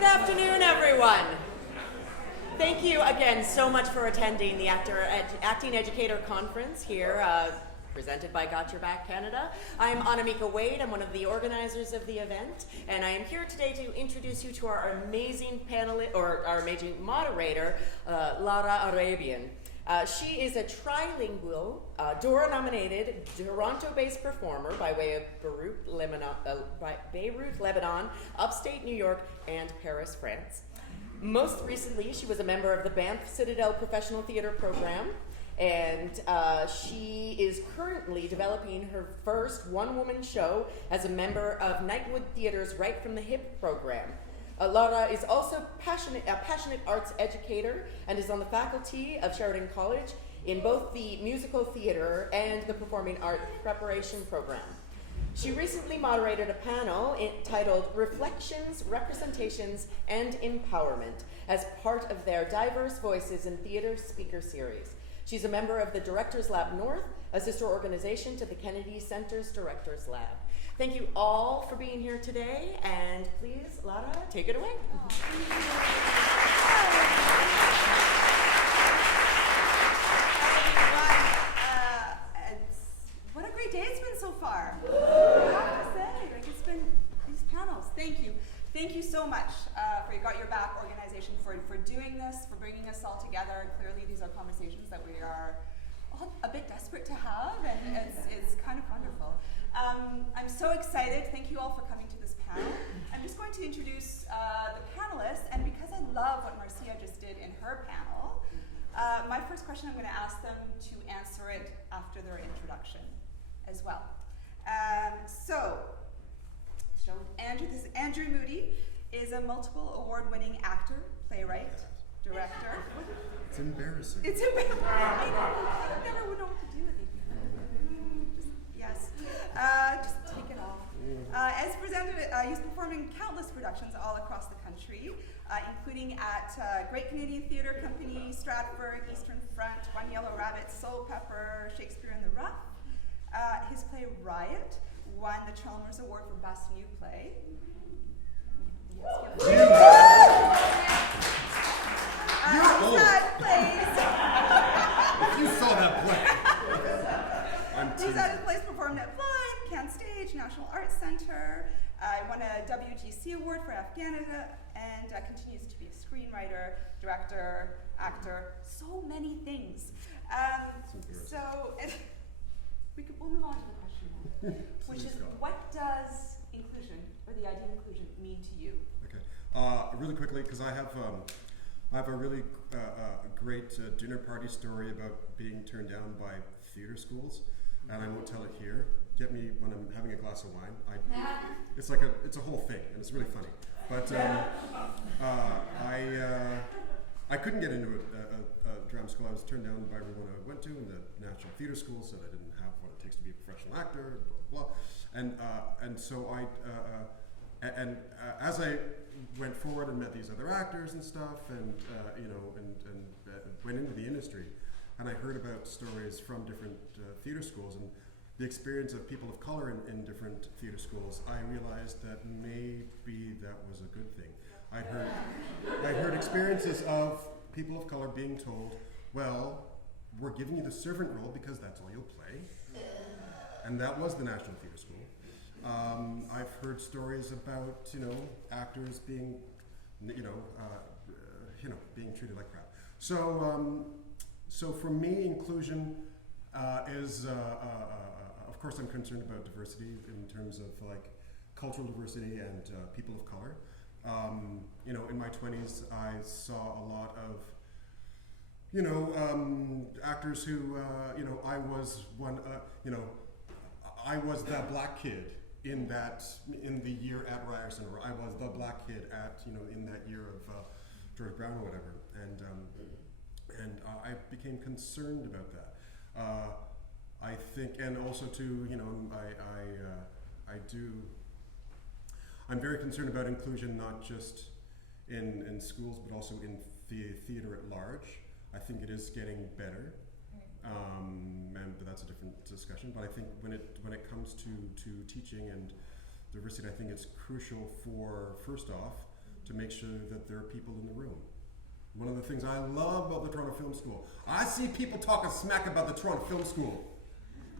Good afternoon, everyone. Thank you again so much for attending the Acting Educator Conference here, presented by Got Your Back Canada. I'm Anamika Wade. I'm one of the organizers of the event, and I am here today to introduce you to our amazing panelist, or our amazing moderator, Lara Arabian. She is a trilingual, Dora-nominated, Toronto-based performer by way of Beirut, Lebanon, upstate New York, and Paris, France. Most recently, she was a member of the Banff Citadel Professional Theatre Program, and she is currently developing her first one-woman show as a member of Nightwood Theatre's Right from the Hip program. Lara is also a passionate arts educator and is on the faculty of Sheridan College in both the musical theater and the performing art preparation program. She recently moderated a panel entitled Reflections, Representations, and Empowerment as part of their Diverse Voices in Theater Speaker Series. She's a member of the Directors Lab North, a sister organization to the Kennedy Center's Directors Lab. Thank you all for being here today, and please, Lara, take it away. What a great day it's been so far. I have to say, it's been these panels. Thank you. Thank you so much for Got Your Back organization for doing this, for bringing us all together. And clearly these are conversations that we are all a bit desperate to have, and it's kind of wonderful. I'm so excited. Thank you all for coming to this panel. I'm just going to introduce the panelists, and because I love what Marcia just did in her panel, my first question, I'm going to ask them to answer it after their introduction as well. So Andrew Moodie is a multiple award-winning actor, playwright, director. It's embarrassing. It's embarrassing. I never would know what to do with it. Yes. Just take it off. As presented, he's performing countless productions all across the country, including at Great Canadian Theatre Company, Stratford, Eastern Front, One Yellow Rabbit, Soul Pepper, Shakespeare in the Rough. His play Riot won the Chalmers Award for Best New Play. You saw that play. He's had his plays performed at Blythe, Can Stage, National Arts Center. Won a WGC Award for Canada, and continues to be a screenwriter, director, actor, so many things. We'll move on to the question now, which is, what does inclusion, or the idea of inclusion, mean to you? Okay, really quickly, because I have a really great dinner party story about being turned down by theater schools, and I won't tell it here. Get me when I'm having a glass of wine. It's a whole thing, and it's really funny. But I couldn't get into a drama school. I was turned down by everyone I went to, and the National Theatre School said I didn't have what it takes to be a professional actor, blah blah blah. And so as I went forward and met these other actors and stuff, and went into the industry, and I heard about stories from different theatre schools and the experience of people of color in different theatre schools, I realized that maybe that was a good thing. I'd heard experiences of people of color being told, well, we're giving you the servant role because that's all you'll play. And that was the National Theatre School. I've heard stories about, actors being, being treated like crap. So for me, inclusion is, of course, I'm concerned about diversity in terms of cultural diversity and people of color. In my 20s, I saw a lot of, actors who, I was one, I was the black kid in the year at Ryerson, or I was the black kid at, in that year of George Brown or whatever, and I became concerned about that. I think, and also too, I'm very concerned about inclusion, not just in schools, but also in the theater at large. I think it is getting better, but that's a different discussion. But I think when it comes to teaching and diversity, I think it's crucial for, first off, to make sure that there are people in the room. One of the things I love about the Toronto Film School, I see people talking smack about the Toronto Film School.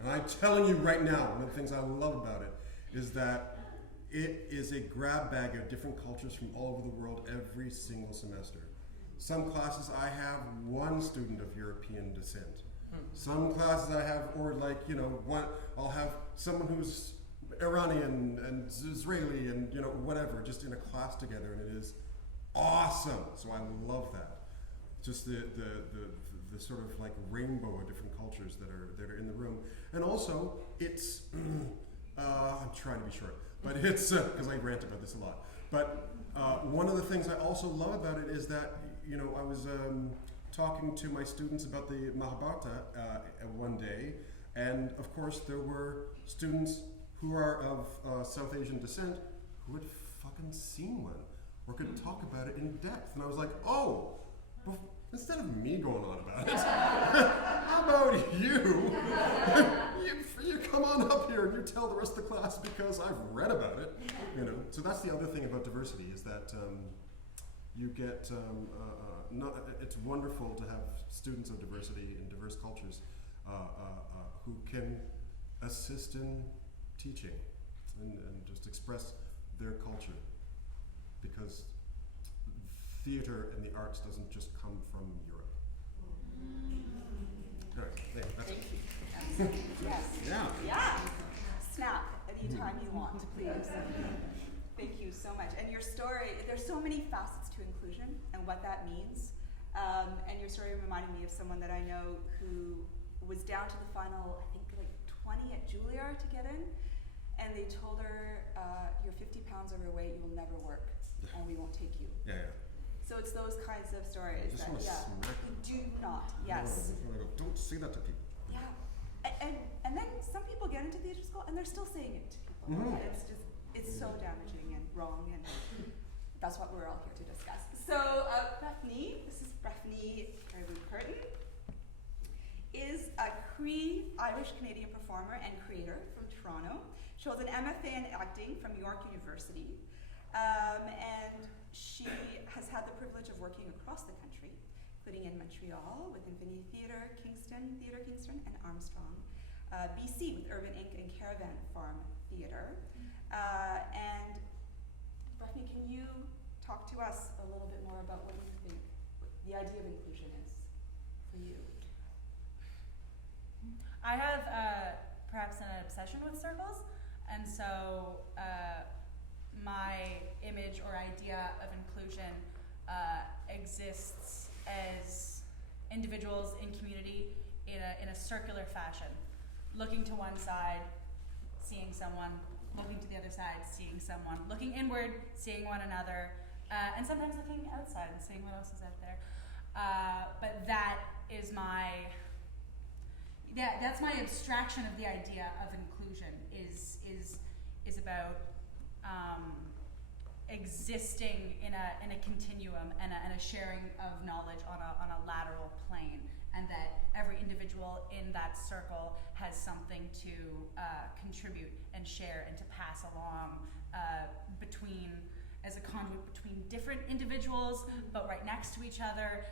And I'm telling you right now, one of the things I love about it is that it is a grab bag of different cultures from all over the world every single semester. Some classes I have one student of European descent. Some classes I have, or like, I'll have someone who's Iranian and Israeli and, whatever, just in a class together, and it is awesome. So I love that. Just the sort of like rainbow of different cultures that are in the room. And also, it's, I'm trying to be short, but it's, because I rant about this a lot. But one of the things I also love about it is that, I was talking to my students about the Mahabharata one day, and of course there were students who are of South Asian descent who had fucking seen one or could talk about it in depth. And I was like, oh, instead of me going on about it, how about you? you come on up here and you tell the rest of the class because I've read about it. So that's the other thing about diversity is that you get, it's wonderful to have students of diversity in diverse cultures who can assist in teaching and just express their culture, because theater and the arts doesn't just come from Europe. All right, that's Thank it. you. Yes. Yeah. Snap anytime you want, please. Thank you so much. And your story, there's so many facets to inclusion and what that means. And your story reminded me of someone that I know who was down to the final, I think like 20 at Juilliard to get in. And they told her, you're 50 pounds overweight, you will never work, and we won't take you. Yeah. So it's those kinds of stories Just that, want to smack you do not, yes. Don't say that to people. Yeah, and then some people get into theater school and they're still saying it to people. Mm-hmm. It's so damaging and wrong, and that's what we're all here to discuss. So Brefny, this is Brefny Caribou-Curtin, is a Cree Irish-Canadian performer and creator from Toronto. She holds an MFA in acting from York University, and she has had the privilege of working across the country, including in Montreal with Infinity Theatre Kingston, and Armstrong, BC with Urban Inc. and Caravan Farm Theatre. And Brefny, can you talk to us a little bit more about what you think the idea of inclusion is for you? I have perhaps an obsession with circles, and so my image or idea of inclusion exists as individuals in community in a circular fashion, looking to one side, seeing someone, looking to the other side, seeing someone, looking inward, seeing one another, and sometimes looking outside and seeing what else is out there. But that is that's my abstraction of the idea of inclusion is about existing in a continuum and a sharing of knowledge on a lateral plane, and that every individual in that circle has something to contribute and share and to pass along as a conduit between different individuals, but right next to each other,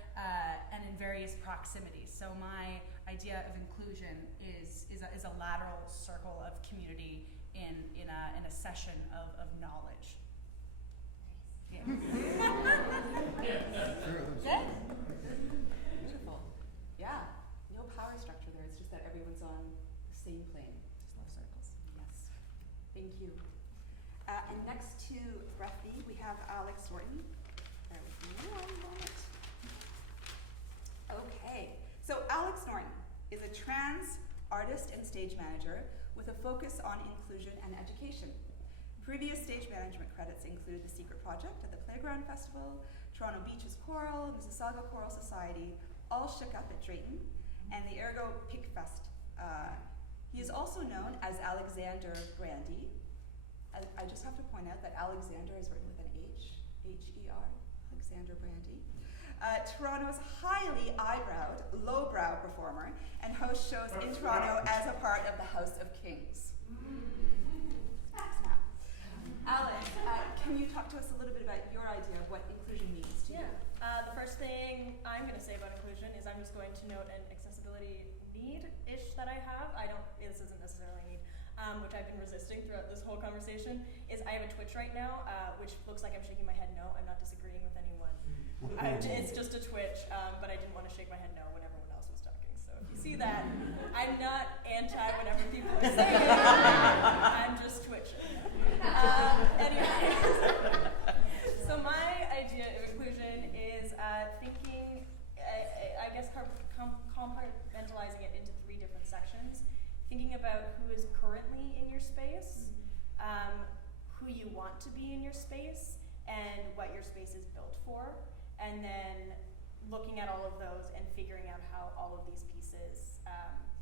and in various proximities. So my idea of inclusion is a lateral circle of community in a session of knowledge. Yeah. Yeah. Beautiful. Yeah. No power structure there. It's just that everyone's on the same plane. Just love circles. Yes. Thank you. And next to Brefny, we have Alex Norton. Bear with me one moment. Okay. So Alex Norton is a trans artist and stage manager with a focus on inclusion and education. Previous stage management credits included The Secret Project at the Playground Festival, Toronto Beaches Choral, Mississauga Choral Society, All Shook Up at Drayton, and the Ergo Pig Fest. He is also known as Alexander Brandy. I just have to point out that Alexander is written with an H, H-E-R, Alexander Brandy. Toronto's highly eyebrowed, lowbrow performer, and hosts shows in Toronto as a part of the House of Kings. Snap. Alex, can you talk to us a little bit about your idea of what going to note an accessibility need-ish that I have. This isn't necessarily a need, which I've been resisting throughout this whole conversation, is I have a twitch right now, which looks like I'm shaking my head no. I'm not disagreeing with anyone. It's just a twitch, but I didn't want to shake my head no when everyone else was talking. So if you see that, I'm not anti whatever people are saying. I'm just twitching. Anyways, so my idea of inclusion is thinking, I guess, compartmentalizing it into 3 different sections. Thinking about who is currently in your space, who you want to be in your space, and what your space is built for. And then looking at all of those and figuring out how all of these pieces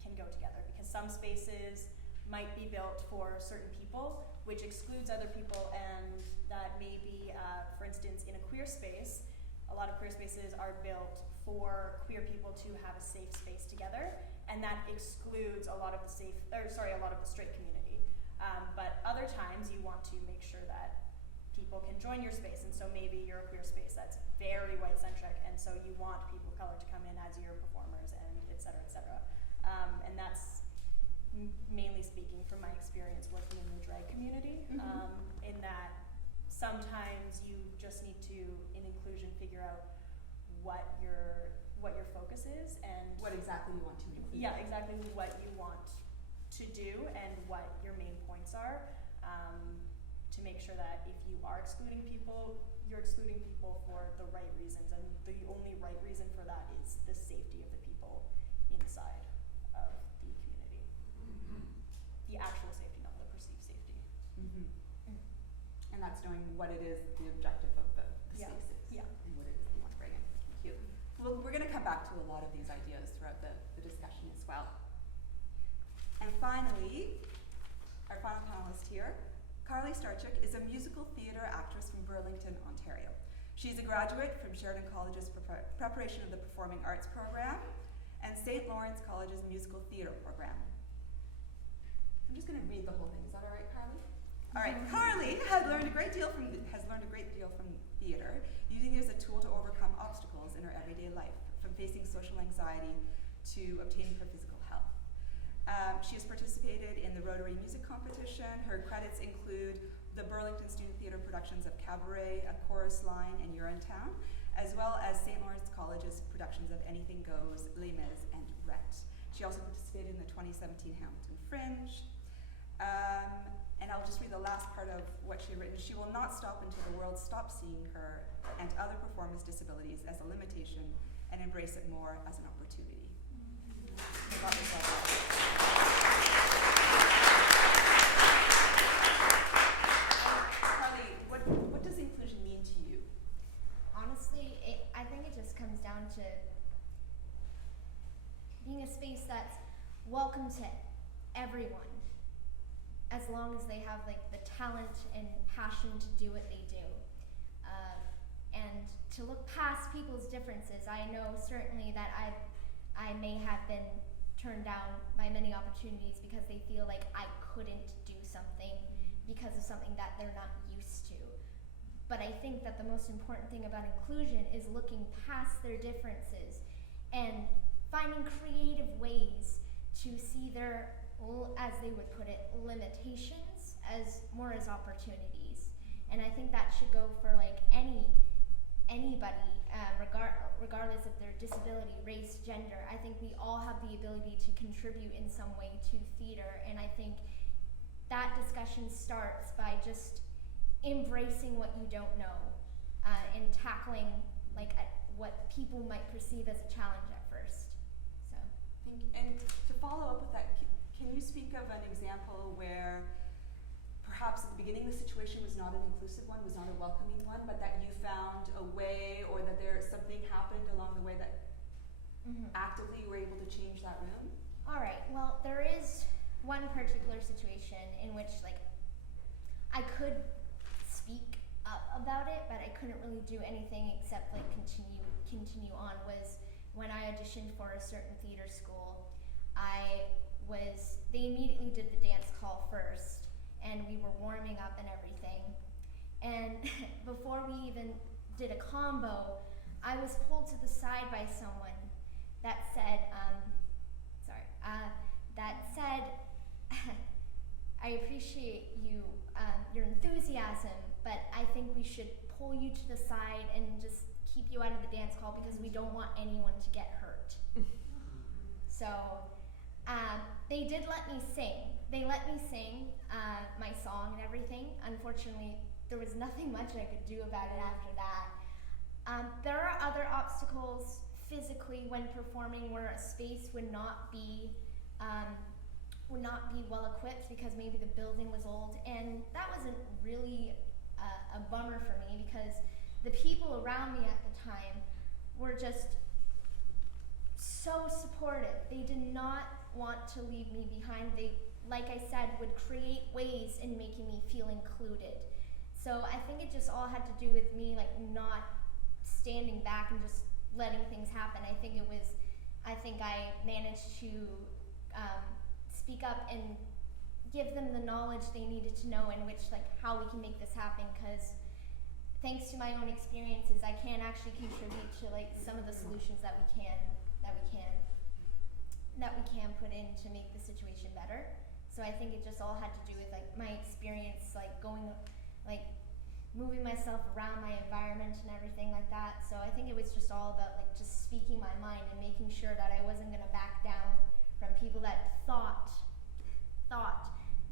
can go together. Because some spaces might be built for certain people, which excludes other people, and that may be, for instance, in a queer space, a lot of queer spaces are built for queer people to have a safe space together, and that excludes a lot of the straight community. But other times you want to make sure that people can join your space, and so maybe you're a queer space that's very white-centric, and so you want people of color to come in as your performers, and et cetera, et cetera. And that's mainly speaking from my experience working in the drag community, in that sometimes you just need to, in inclusion, figure out what your focus is and What exactly you want to include. Yeah, exactly what you want to do and what your main points are, to make sure that if you are excluding people, you're excluding people for the right reasons, and the only right reason for that is the safety of the people inside of the community. The actual safety, not the perceived safety. And that's knowing what it is, the objective of the Yeah. space is, Yeah. and what it is that you want to bring in. Thank you. Well, we're going to come back to a lot of these ideas throughout the discussion as well. And finally, our final panelist here, Karlie Starchuk is a musical theatre actress from Burlington, Ontario. She's a graduate from Sheridan College's Preparation of the Performing Arts program and St. Lawrence College's Musical Theatre program. I'm just going to read the whole thing. Is that all right, Karlie? All right. Karlie has learned a great deal from theatre, using it as a tool to overcome obstacles in her everyday life, from facing social anxiety to obtaining her physical health. She has participated in the Rotary Music Competition. Her credits include the Burlington Student Theatre productions of Cabaret, A Chorus Line, and Urinetown, as well as St. Lawrence College's productions of Anything Goes, Les Mis, and Rent. She also participated in the 2017 Hamilton Fringe. And I'll just read the last part of what she had written. She will not stop until the world stops seeing her and other performance disabilities as a limitation and embrace it more as an opportunity. Karlie, what does inclusion mean to you? Honestly, I think it just comes down to being a space that's welcome to everyone, as long as they have like the talent and passion to do what they do, and to look past people's differences. I know certainly that I may have been turned down by many opportunities because they feel like I couldn't do something because of something that they're not used to. But I think that the most important thing about inclusion is looking past their differences and finding creative ways to see their, as they would put it, limitations as more as opportunities. And I think that should go for like anybody, regardless of their disability, race, gender. I think we all have the ability to contribute in some way to theater, and I think that discussion starts by just embracing what you don't know, and tackling like what people might perceive as a challenge at first. So. And to follow up with that, can you speak of an example where perhaps at the beginning the situation was not an inclusive one, was not a welcoming one, but that you found a way, or that something happened along the way that actively you were able to change that room? All right, well, there is one particular situation in which like I could speak up about it, but I couldn't really do anything except like continue on, was when I auditioned for a certain theater school. They immediately did the dance call first, and we were warming up and everything. And before we even did a combo, I was pulled to the side by someone that said, I appreciate your enthusiasm, but I think we should pull you to the side and just keep you out of the dance hall because we don't want anyone to get hurt. So they did let me sing. They let me sing my song and everything. Unfortunately, there was nothing much I could do about it after that. There are other obstacles physically when performing where a space would not be well equipped because maybe the building was old, and that wasn't really a bummer for me because the people around me at the time were just so supportive. They did not want to leave me behind. They, like I said, would create ways in making me feel included. So I think it just all had to do with me like not standing back and just letting things happen. I think I managed to speak up and give them the knowledge they needed to know in which like how we can make this happen, because thanks to my own experiences I can actually contribute to like some of the solutions that we can put in to make the situation better. So I think it just all had to do with like my experience, like going, like moving myself around my environment and everything like that. So I think it was just all about like just speaking my mind and making sure that I wasn't gonna back down from people that thought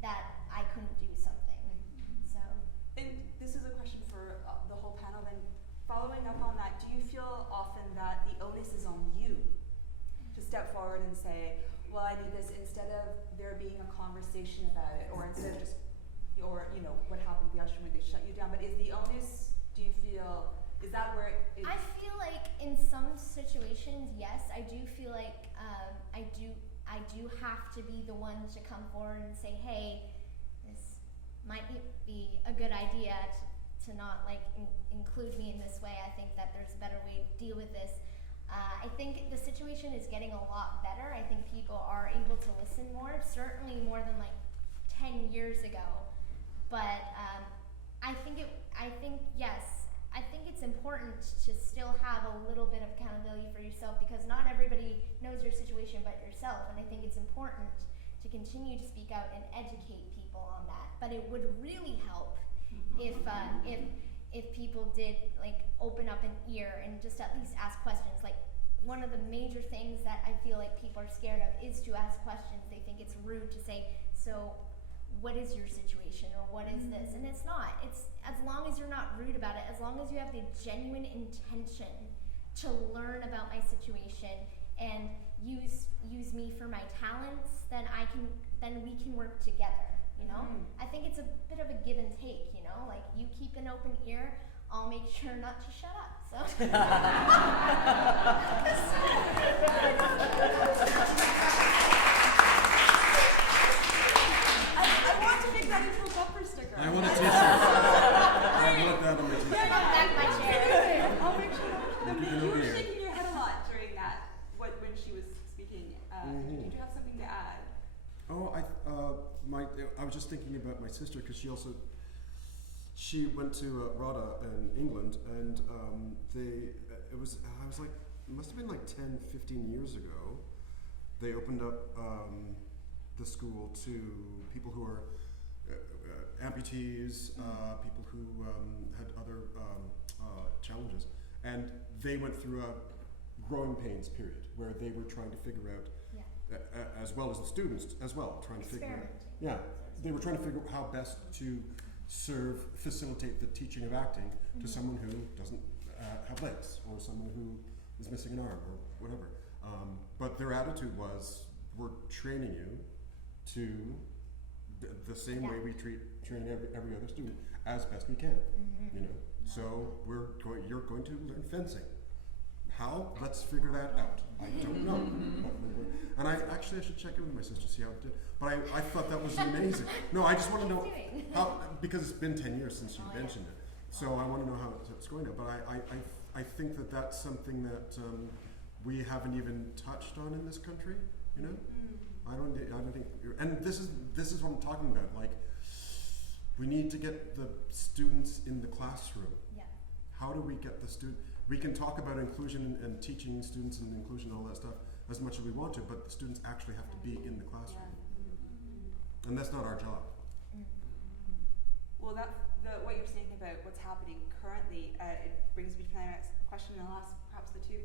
that I couldn't do something. So. And this is a question for the whole panel then. Following up on that, do you feel often that the onus is on you to step forward and say, well, I need this, instead of there being a conversation about it, or instead of just, or you know, what happened with the audition when they shut you down, but is the onus, do you feel, is that where it is? I feel like in some situations, yes, I do feel like I do have to be the one to come forward and say, hey, this might be a good idea to not like include me in this way. I think that there's a better way to deal with this. I think the situation is getting a lot better. I think people are able to listen more, certainly more than like 10 years ago. But I think it's important to still have a little bit of accountability for yourself, because not everybody knows your situation but yourself, and I think it's important to continue to speak out and educate people on that. But it would really help if people did like open up an ear and just at least ask questions. Like one of the major things that I feel like people are scared of is to ask questions. They think it's rude to say, so what is your situation, or what is this? And it's not. It's as long as you're not rude about it, as long as you have the genuine intention to learn about my situation and use me for my talents, then we can work together, you know? I think it's a bit of a give and take, you know? Like you keep an open ear, I'll make sure not to shut up. So I want to make that into a bumper sticker. I want a t-shirt. I want that on my t-shirt. back my chair. I'll make sure. You were here. shaking your head a lot during that, when she was speaking. Did you have something to add? Oh, I was just thinking about my sister, because she went to RADA in England, and it was like, it must have been like 10, 15 years ago, they opened up the school to people who are amputees, people who had other challenges, and they went through a growing pains period where they were trying to figure out, as well as the students as well, trying to figure out, they were trying to figure out how best to facilitate the teaching of acting to someone who doesn't have legs, or someone who is missing an arm, or whatever. But their attitude was, we're training you to the same way we train every other student as best we can. You know, so you're going to learn fencing. How? Let's figure that out. I don't know. And I should check in with my sister, see how it did. But I thought that was amazing. No, I just want to know how, because it's been 10 years since you mentioned it. So I want to know how it's going now. But I think that that's something that we haven't even touched on in this country. You know, I don't think. And this is what I'm talking about. Like, we need to get the students in the classroom. Yeah. How do we get the student? we can talk about inclusion and teaching students and inclusion and all that stuff as much as we want to, but the students actually have to be in the classroom. And that's not our job. Well, what you're saying about what's happening currently, it brings me to my next question, and I'll ask perhaps the two.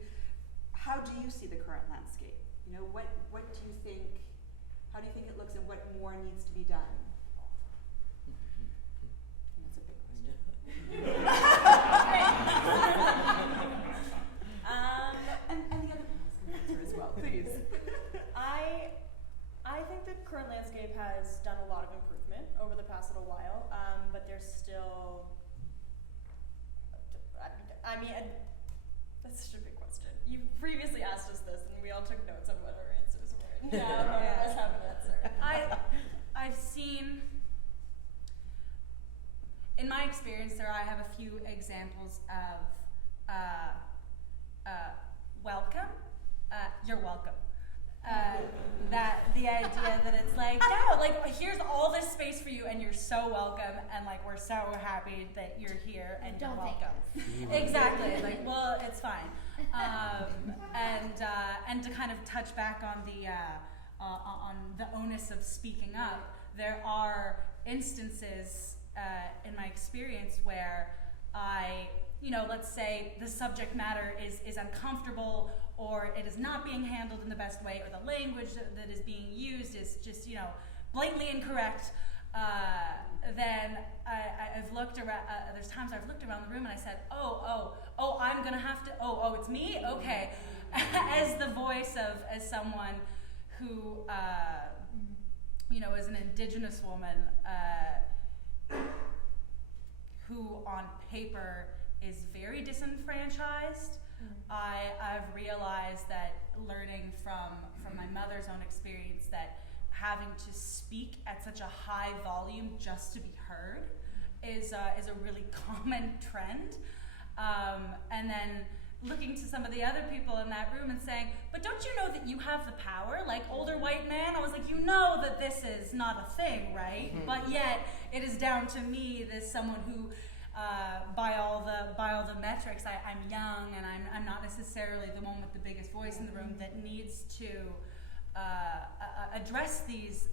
How do you see the current landscape? You know, what do you think, how do you think it looks, and what more needs to be done? And that's a big question. And the other panelists can answer as well, please. I think the current landscape has done a lot of improvement over the past little while, but there's still, I mean, that's such a big question. You previously asked us this, and we all took notes on what our answers were. Now none of us have an answer. I've seen, in my experience, I have a few examples of welcome. You're welcome. That the idea that it's like, no, like here's all this space for you, and you're so welcome, and like we're so happy that you're here and you're welcome. Exactly. Like, well, it's fine. And to kind of touch back on the onus of speaking up, there are instances in my experience where let's say the subject matter is uncomfortable, or it is not being handled in the best way, or the language that is being used is just, blatantly incorrect, then I've looked around, there's times I've looked around the room and I said, I'm gonna have to, it's me? Okay. As the voice as someone who, is an Indigenous woman, who on paper is very disenfranchised. I've realized that, learning from my mother's own experience, that having to speak at such a high volume just to be heard is a really common trend. And then looking to some of the other people in that room and saying, but don't you know that you have the power? Like, older white man, I was like, you know that this is not a thing, right? But yet it is down to me, this someone who, by all the metrics, I'm young, and I'm not necessarily the one with the biggest voice in the room that needs to address these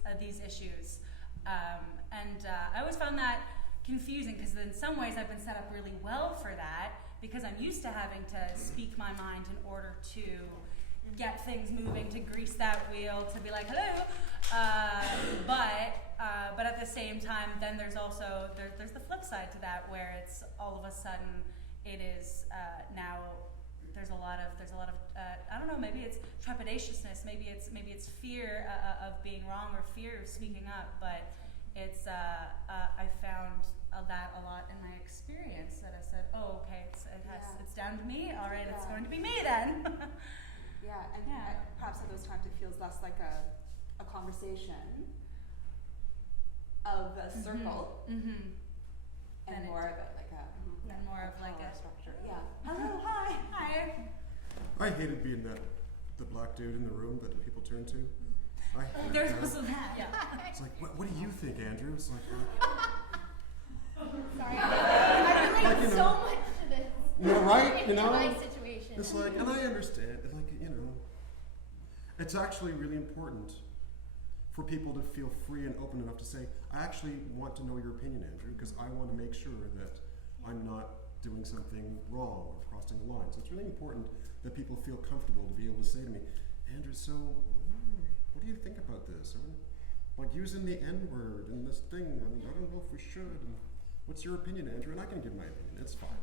issues. And I always found that confusing, because in some ways I've been set up really well for that, because I'm used to having to speak my mind in order to get things moving, to grease that wheel, to be like, hello. But at the same time, then there's also, there's the flip side to that, where it's all of a sudden, it is now, there's a lot of I don't know, maybe it's trepidatiousness, maybe it's fear of being wrong, or fear of speaking up, but it's, I found that a lot in my experience, that I said, okay, it's down to me, all right, it's going to be me then. Perhaps at those times it feels less like a conversation of a circle, and more of a structure. Yeah. Hello, hi. I hated being the black dude in the room that people turn to. I hated There's that. also that, yeah. It's like, what do you think, Andrew? It's like, Sorry, I relate so much to this. Right? My situation. It's like, and I understand, it's actually really important for people to feel free and open enough to say, I actually want to know your opinion, Andrew, because I want to make sure that I'm not doing something wrong or crossing the line. So it's really important that people feel comfortable to be able to say to me, Andrew, so what do you think about this? Or, like, using the N-word in this thing, I don't know if we should. And what's your opinion, Andrew? And I can give my opinion. It's fine.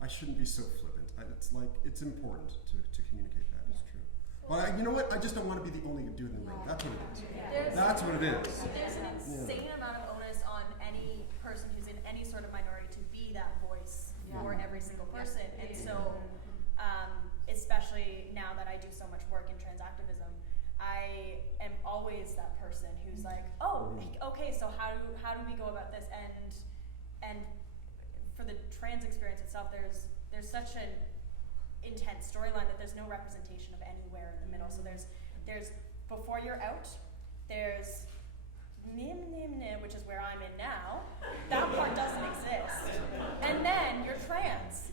I shouldn't be so flippant. It's important to communicate that. It's true. But you know what? I just don't want to be the only dude in the room. That's what it is. That's what it is. There's an insane amount of onus on any person who's in any sort of minority to be that voice for every single person. And so, especially now that I do so much work in trans activism, I am always that person who's like, okay, so how do we go about this? And for the trans experience itself, there's such an intense storyline that there's no representation of anywhere in the middle. So there's before you're out, there's which is where I'm in now. That part doesn't exist. And then you're trans.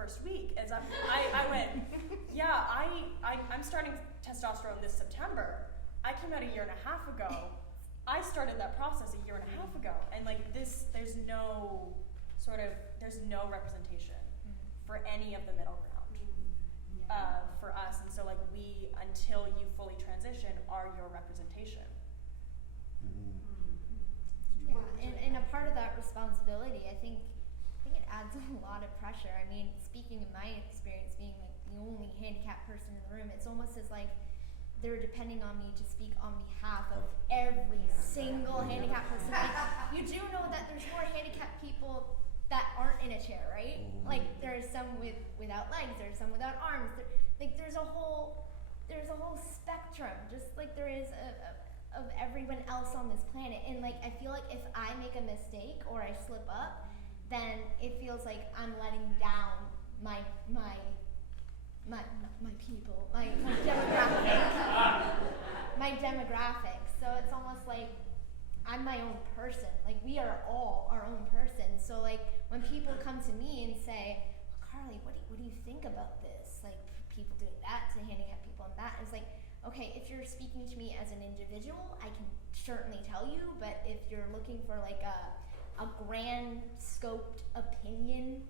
first week. As I went, yeah, I'm starting testosterone this September. I came out a year and a half ago. I started that process a year and a half ago, and like this, there's no representation for any of the middle ground for us, and so like we, until you fully transition, are your representation. Yeah, and a part of that responsibility, I think it adds a lot of pressure. I mean, speaking of my experience being like the only handicapped person in the room, it's almost as like they're depending on me to speak on behalf of every single handicapped person. Like, you do know that there's more handicapped people that aren't in a chair, right? Like there's some without legs, there's some without arms. There's a whole spectrum, just like there is of everyone else on this planet. And like I feel like if I make a mistake or I slip up, then it feels like I'm letting down my people, my demographic. So it's almost like I'm my own person. Like we are all our own person. So like when people come to me and say, Karlie, what do you think about this? Like people doing that to handicapped people and that, it's like, okay, if you're speaking to me as an individual, I can certainly tell you, but if you're looking for like a grand scoped opinion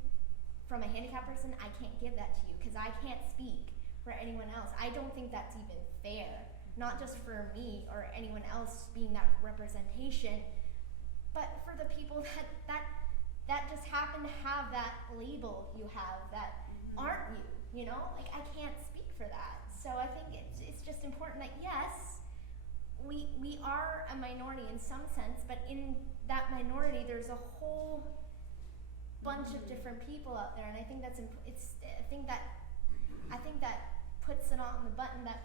from a handicapped person, I can't give that to you because I can't speak for anyone else. I don't think that's even fair, not just for me or anyone else being that representation, but for the people that just happen to have that label you have that aren't you know? Like I can't speak for that. So I think it's just important that yes, we are a minority in some sense, but in that minority there's a whole bunch of different people out there, and I think I think that puts it on the button that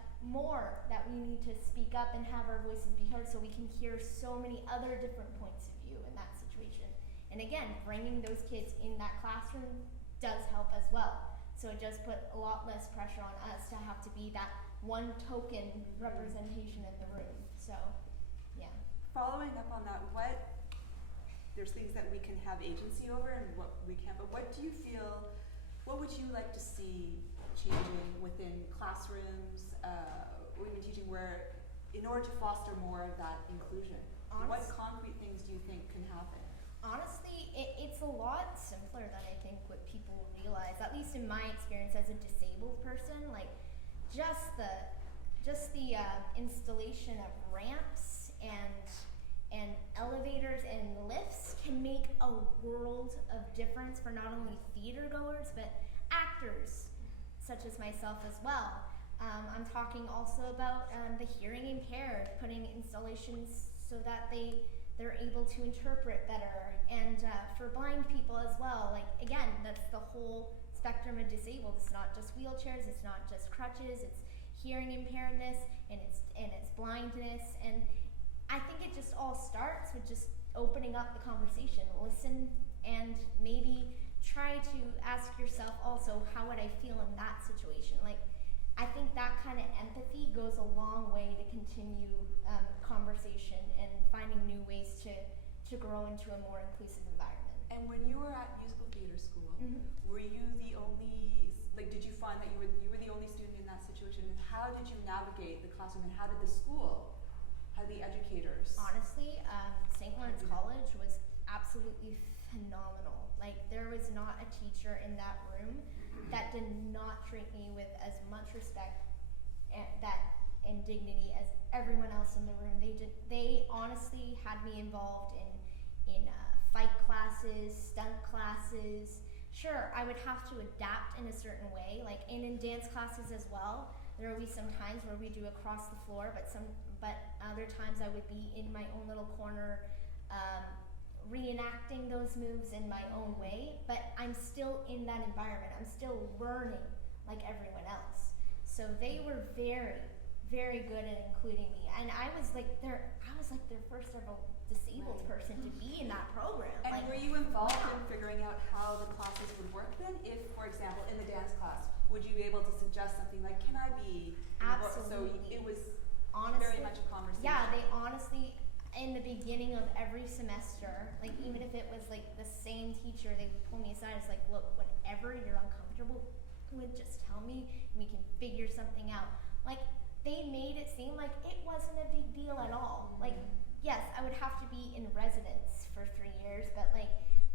we need to speak up and have our voices be heard so we can hear so many other different points of view in that situation. And again, bringing those kids in that classroom does help as well. So it does put a lot less pressure on us to have to be that one token representation in the room. So, yeah. Following up on that, there's things that we can have agency over and what we can't, but what would you like to see changing within classrooms, or even teaching where, in order to foster more of that inclusion? What concrete things do you think can happen? Honestly, it's a lot simpler than I think what people realize, at least in my experience as a disabled person. Like, just the installation of ramps and elevators and lifts can make a world of difference for not only theater goers, but actors, such as myself as well. I'm talking also about the hearing impaired, putting installations so that they're able to interpret better, and for blind people as well. Like again, that's the whole spectrum of disabled. It's not just wheelchairs, it's not just crutches, it's hearing impairedness and it's blindness. And I think it just all starts with just opening up the conversation, listen, and maybe try to ask yourself also, how would I feel in that situation? Like, I think that kind of empathy goes a long way to continue conversation and finding new ways to grow into a more inclusive environment. And when you were at musical theater school, were you the only, like, did you find that you were the only student in that situation? And how did you navigate the classroom, and how did the school, how did the educators? Honestly, St. Lawrence College was absolutely phenomenal. Like, there was not a teacher in that room that did not treat me with as much respect and dignity as everyone else in the room. They honestly had me involved in fight classes, stunt classes. Sure, I would have to adapt in a certain way, like in dance classes as well. There will be some times where we do across the floor, but other times I would be in my own little corner, reenacting those moves in my own way, but I'm still in that environment. I'm still learning like everyone else. So they were very, very good at including me, and I was like their first ever disabled person to be in that program. And like, were you involved in figuring out how the classes would work then? If, for example, in the dance class, would you be able to suggest something like, can I be? Absolutely. So it was honestly, very much a conversation. Yeah, they honestly, in the beginning of every semester, like even if it was like the same teacher, they would pull me aside. It's like, look, whenever you're uncomfortable would just tell me and we can figure something out. Like, they made it seem like it wasn't a big deal at all. Like, yes, I would have to be in residence for 3 years, but like,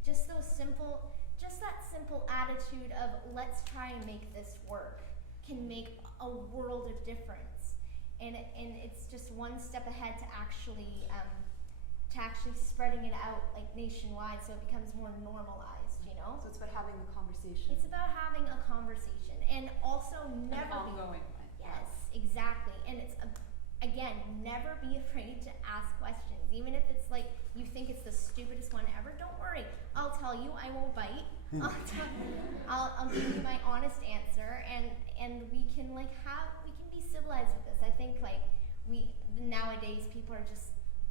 just that simple attitude of let's try and make this work can make a world of difference. And it's just one step ahead to actually spreading it out like nationwide, so it becomes more normalized, you know? So it's about having the conversation. It's about having a conversation, and also never and ongoing. Yes, exactly. And it's again, never be afraid to ask questions, even if it's like you think it's the stupidest one ever. Don't worry, I'll tell you. I won't bite. I'll give you my honest answer, and we can be civilized with this. I think like nowadays people are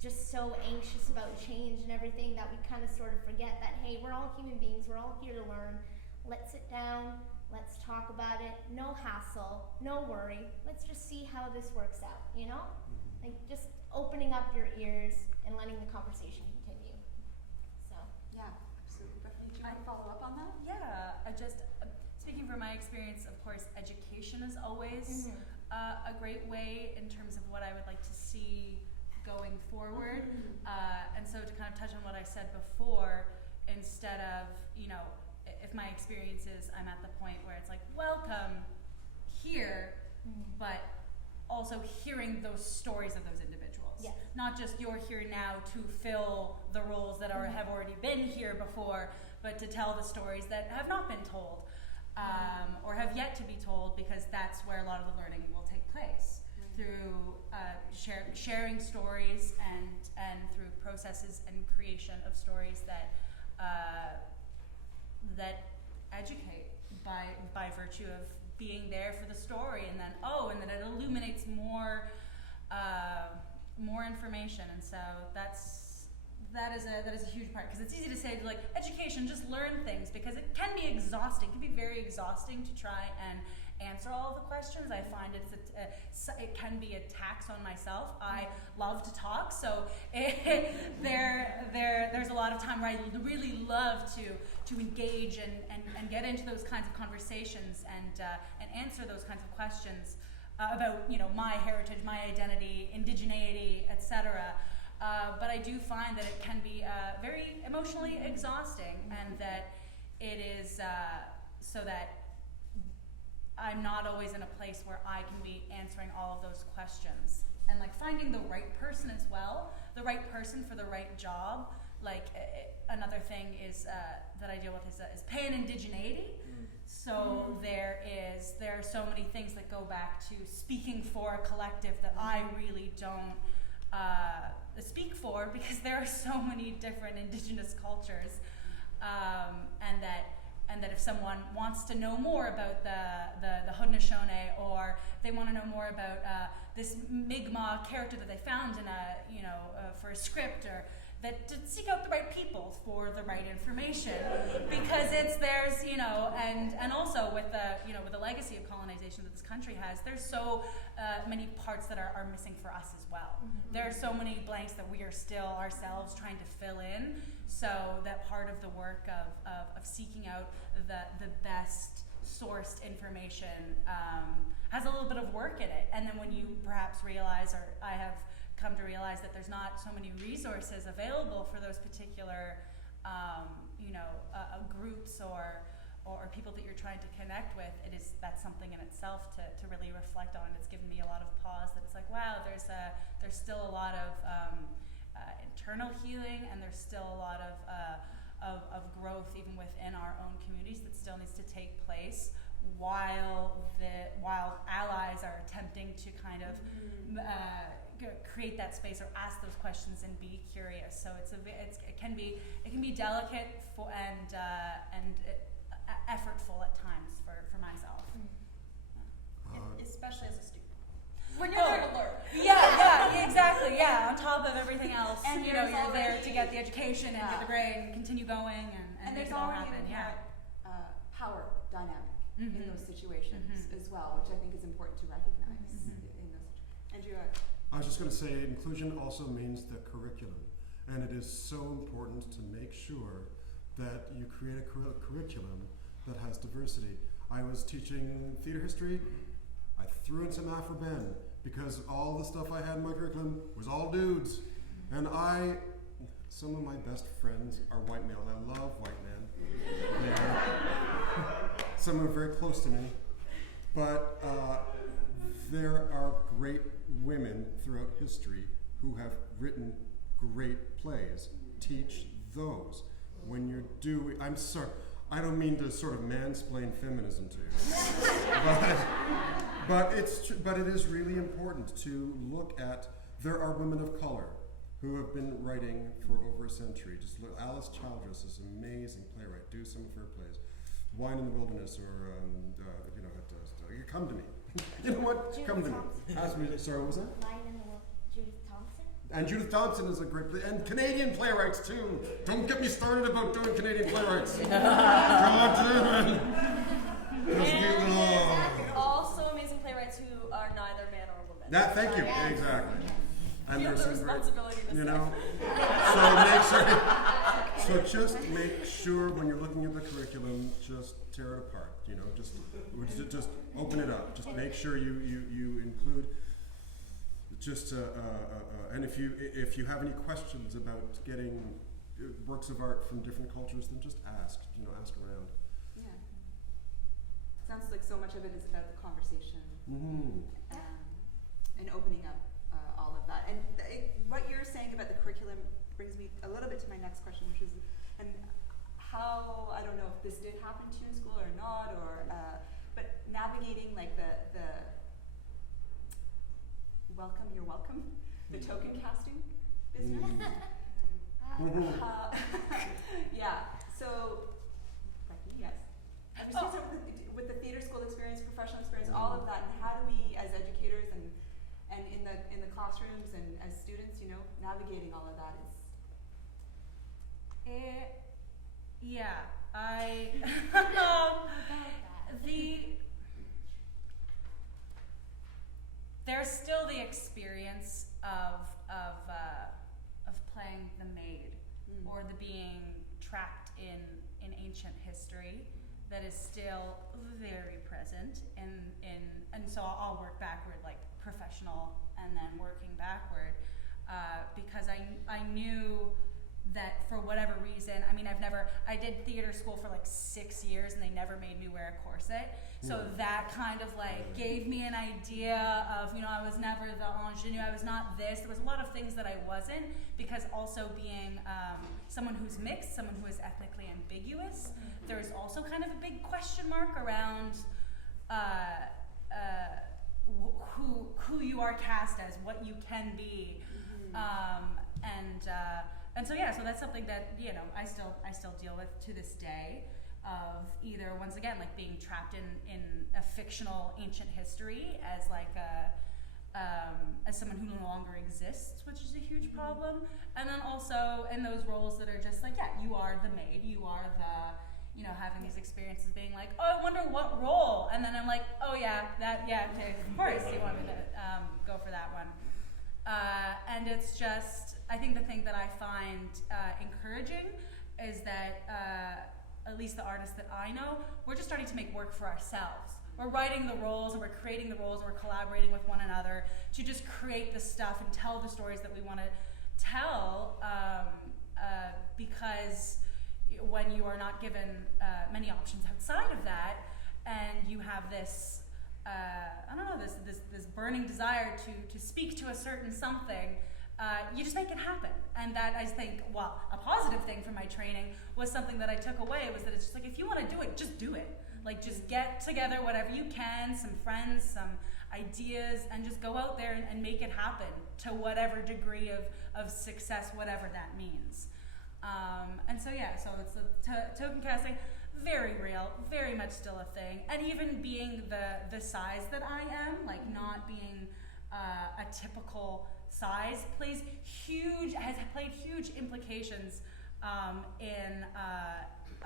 just so anxious about change and everything that we kind of sort of forget that, hey, we're all human beings, we're all here to learn. Let's sit down, let's talk about it, no hassle, no worry. Let's just see how this works out, you know? Like just opening up your ears and letting the conversation continue. So. Yeah, absolutely. Brefny, do you want to follow up on that? Yeah, just speaking from my experience, of course, education is always a great way in terms of what I would like to see going forward. And so to kind of touch on what I said before, instead of, if my experience is I'm at the point where it's like, welcome here, but also hearing those stories of those individuals. Yes. Not just you're here now to fill the roles that have already been here before, but to tell the stories that have not been told, or have yet to be told, because that's where a lot of the learning will take place. Through sharing stories and through processes and creation of stories that educate by virtue of being there for the story, and then it illuminates more information, and so that is a huge part, because it's easy to say like education, just learn things, because it can be exhausting. It can be very exhausting to try and answer all of the questions. I find it can be a tax on myself. I love to talk, so there's a lot of time where I really love to engage and get into those kinds of conversations and answer those kinds of questions about my heritage, my identity, indigeneity, etc. But I do find that it can be very emotionally exhausting, and that it is so that I'm not always in a place where I can be answering all of those questions. And like finding the right person as well, the right person for the right job. Like another thing is that I deal with is pan-indigeneity. So there are so many things that go back to speaking for a collective that I really don't speak for, because there are so many different indigenous cultures, and that if someone wants to know more about the Haudenosaunee, or they want to know more about this Mi'kmaq character that they found in for a script, or that to seek out the right people for the right information, because and also with the legacy of colonization that this country has, there's so many parts that are missing for us as well. There are so many blanks that we are still ourselves trying to fill in. So that part of the work of seeking out the best sourced information has a little bit of work in it. And then when you perhaps realize, or I have come to realize, that there's not so many resources available for those particular groups or people that you're trying to connect with, that's something in itself to really reflect on. It's given me a lot of pause, that it's like, wow, there's still a lot of internal healing, and there's still a lot of growth even within our own communities that still needs to take place, while allies are attempting to kind of create that space or ask those questions and be curious. So it can be delicate and effortful at times for myself. Especially as a student. When you're there to learn. Yeah, exactly. Yeah, on top of everything else, And you're there to get the education and get the grade and continue going and make there's it all already happen. an power dynamic in those situations as well, which I think is important to recognize in those. Andrew. I was just going to say, inclusion also means the curriculum, and it is so important to make sure that you create a curriculum that has diversity. I was teaching theater history. I threw in some Afro-Ben because all the stuff I had in my curriculum was all dudes. And some of my best friends are white male. I love white men. Some are very close to me. But there are great women throughout history who have written great plays. Teach those. When you're doing, I'm sorry, I don't mean to sort of mansplain feminism to you, but it is really important to look at. There are women of color who have been writing for over a century. Just look, Alice Childress is an amazing playwright. Do some of her plays, Wine in the Wilderness, or come to me. You know what? Judith Come to Thompson. me. Ask me. Sorry, what was that? Lion in the Wolf, Judith Thompson. And Judith Thompson is a great play, and Canadian playwrights too. Don't get me started about doing Canadian playwrights. God damn it. And also amazing playwrights who are neither man or woman. Thank you. Yes. Exactly. And Feel there's the some great, responsibility to you say. know. So just make sure when you're looking at the curriculum, just tear it apart. You know, just open it up. Just make sure you include. Just and if you have any questions about getting works of art from different cultures, then just ask. You know, ask around. Yeah. Sounds like so much of it is about the conversation and opening up all of that. And what you're saying about the curriculum brings me a little bit to my next question, which is, and how, I don't know if this did happen to you in school or not, or but navigating like the you're welcome, the token casting business. Yeah. So, Becky, yes. I'm just curious with the theater school experience, professional experience, all of that, and how do we, as educators and in the classrooms and as students, you know, navigating all of that is. There's still the experience of playing the maid or the being trapped in ancient history that is still very present and so I'll work backward, like professional and then working backward because I knew that for whatever reason, I mean, I did theater school for like 6 years and they never made me wear a corset. So that kind of like gave me an idea of, you know, I was never the ingenue, I was not this. There was a lot of things that I wasn't because also being someone who's mixed, someone who is ethnically ambiguous, there's also kind of a big question mark around who you are cast as, what you can be. And so yeah, so that's something that, you know, I still deal with to this day of either, once again, like being trapped in a fictional ancient history as like as someone who no longer exists, which is a huge problem. And then also in those roles that are just like, yeah, you are the maid, you are the, you know, having these experiences being like, oh, I wonder what role. And then I'm like, oh yeah, okay, of course you want me to go for that one. And it's just, I think the thing that I find encouraging is that at least the artists that I know, we're just starting to make work for ourselves. We're writing the roles and we're creating the roles and we're collaborating with one another to just create the stuff and tell the stories that we want to tell because when you are not given many options outside of that and you have this I don't know, this burning desire to speak to a certain something, you just make it happen. And that, I think, well, a positive thing from my training was something that I took away, was that it's just like, if you want to do it, just do it. Like, just get together whatever you can, some friends, some ideas, and just go out there and make it happen to whatever degree of success, whatever that means. And so, yeah, so it's token casting. Very real, very much still a thing, and even being the size that I am, like not being a typical size, has played huge implications in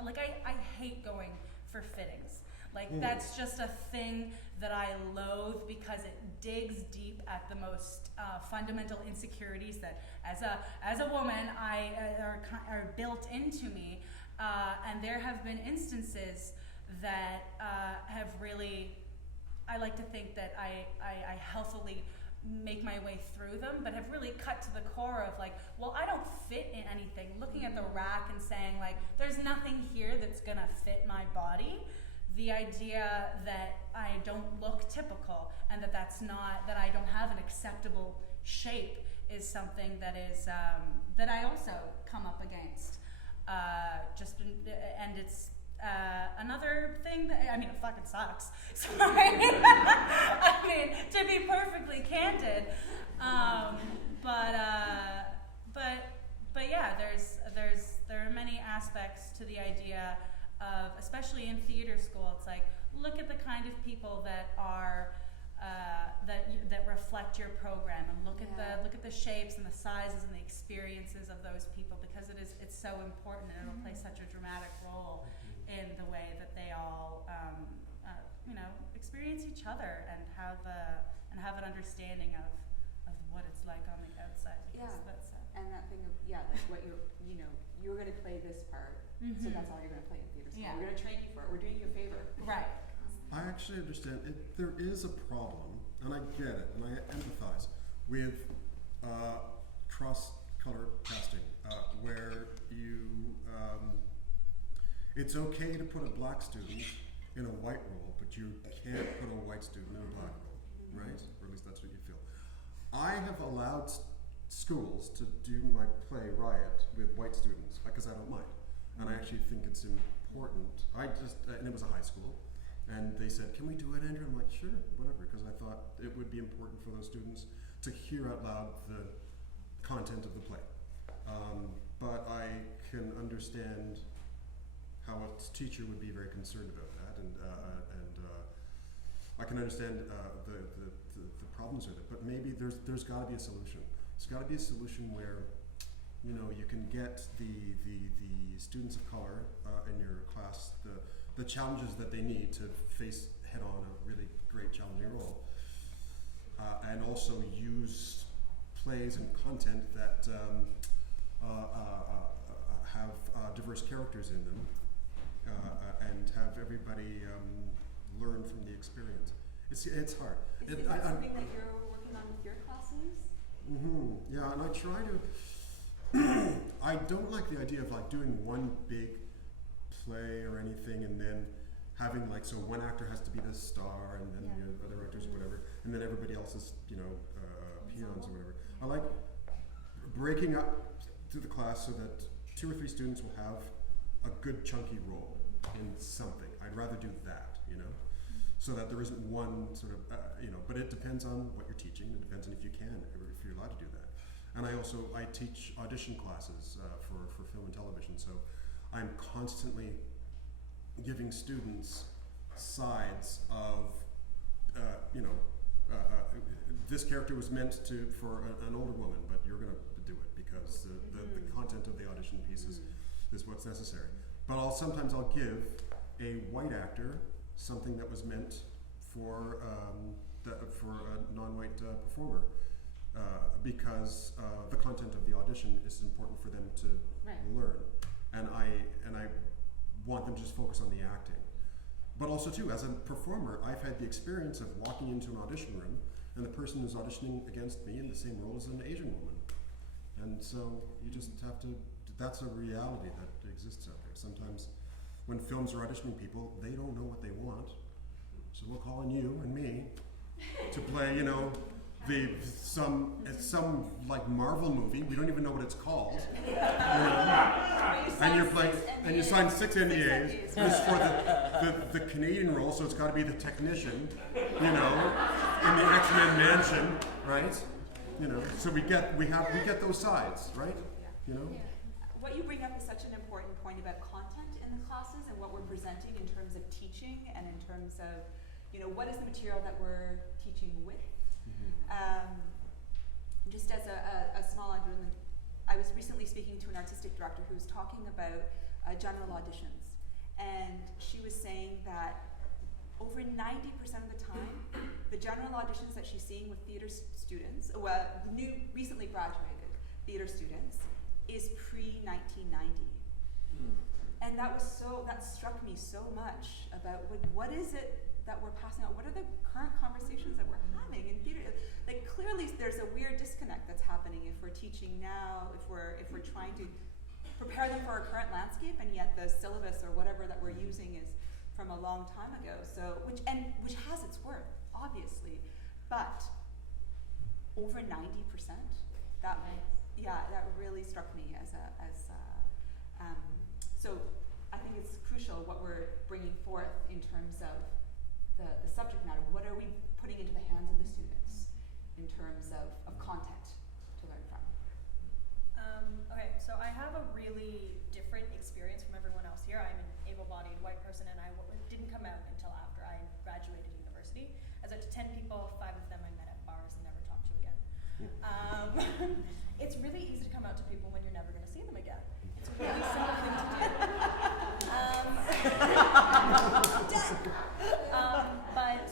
like I hate going for fittings. Like that's just a thing that I loathe because it digs deep at the most fundamental insecurities that as a woman are built into me. And there have been instances that have really, I like to think that I healthily make my way through them, but have really cut to the core of like, well, I don't fit in anything. Looking at the rack and saying like, there's nothing here that's gonna fit my body. The idea that I don't look typical and that I don't have an acceptable shape is something that is that I also come up against. And it's another thing that, I mean, it fucking sucks. Sorry. I mean, to be perfectly candid. But yeah, there are many aspects to the idea of, especially in theater school, it's like, look at the kind of people that are that reflect your program, and look at the shapes and the sizes and the experiences of those people, because it's so important, and it'll play such a dramatic role in the way that they all experience each other and have an understanding of what it's like on the outside. And that thing of like what you're going to play this part, so that's all you're going to play in theater school. We're going to train you for it. We're doing you a favor. Right. I actually understand it. There is a problem, and I get it, and I empathize with cross-color casting, where it's okay to put a black student in a white role, but you can't put a white student in a black role, right? Or at least that's what you feel. I have allowed schools to do my play Riot with white students because I don't mind, and I actually think it's important. And it was a high school, and they said, "Can we do it, Andrew?" I'm like, "Sure, whatever," because I thought it would be important for those students to hear out loud the content of the play. But I can understand how a teacher would be very concerned about that, and I can understand the problems with it. But maybe there's got to be a solution. There's got to be a solution where you can get the students of color in your class the challenges that they need to face head on a really great challenging role, and also use plays and content that have diverse characters in them, and have everybody learn from the experience. It's hard. Is that something that you're working on with your classes? Yeah, and I try to. I don't like the idea of like doing one big play or anything, and then having like, so one actor has to be the star, and then the other actors or whatever, and then everybody else is peons or whatever. I like breaking up to the class so that 2 or 3 students will have a good chunky role in something. I'd rather do that, so that there isn't one sort of, but it depends on what you're teaching. It depends on if you can, if you're allowed to do that. And I teach audition classes for film and television, so I'm constantly giving students sides of, this character was meant for an older woman, but you're going to do it because the content of the audition piece is what's necessary. But sometimes I'll give a white actor something that was meant for a non-white performer, because the content of the audition is important for them to learn, and I want them to just focus on the acting. But also too, as a performer, I've had the experience of walking into an audition room and the person who's auditioning against me in the same role as an Asian woman, and so you just have to. That's a reality that exists out there. Sometimes when films are auditioning people, they don't know what they want, so we'll call on you and me to play, some like Marvel movie. We don't even know what it's called. And you're playing, and you sign 6 NDAs. It's for the Canadian role, so it's got to be the technician, in the X-Men mansion, right? So we get those sides, right? What you bring up is such an important point about content in the classes and what we're presenting in terms of teaching and in terms of, what is the material that we're teaching with. Just as a small underline, I was recently speaking to an artistic director who was talking about general auditions, and she was saying that over 90% of the time, the general auditions that she's seeing with theater students, recently graduated theater students, is pre-1990. And that struck me so much about what is it that we're passing on? What are the current conversations that we're having in theater? Like, clearly there's a weird disconnect that's happening if we're teaching now, if we're trying to prepare them for our current landscape, and yet the syllabus or whatever that we're using is from a long time ago. So, which has its worth, obviously, but over 90%. That really struck me so I think it's crucial what we're bringing forth in terms of the subject matter. What are we putting into the hands of the students in terms of content to learn from? Okay, so I have a really different experience from everyone else here. I'm an able-bodied white person, and I didn't come out until after I graduated university. I was out to 10 people, 5 of them I met at bars and never talked to again. It's really easy to come out to people when you're never going to see them again. It's a really simple thing to do. But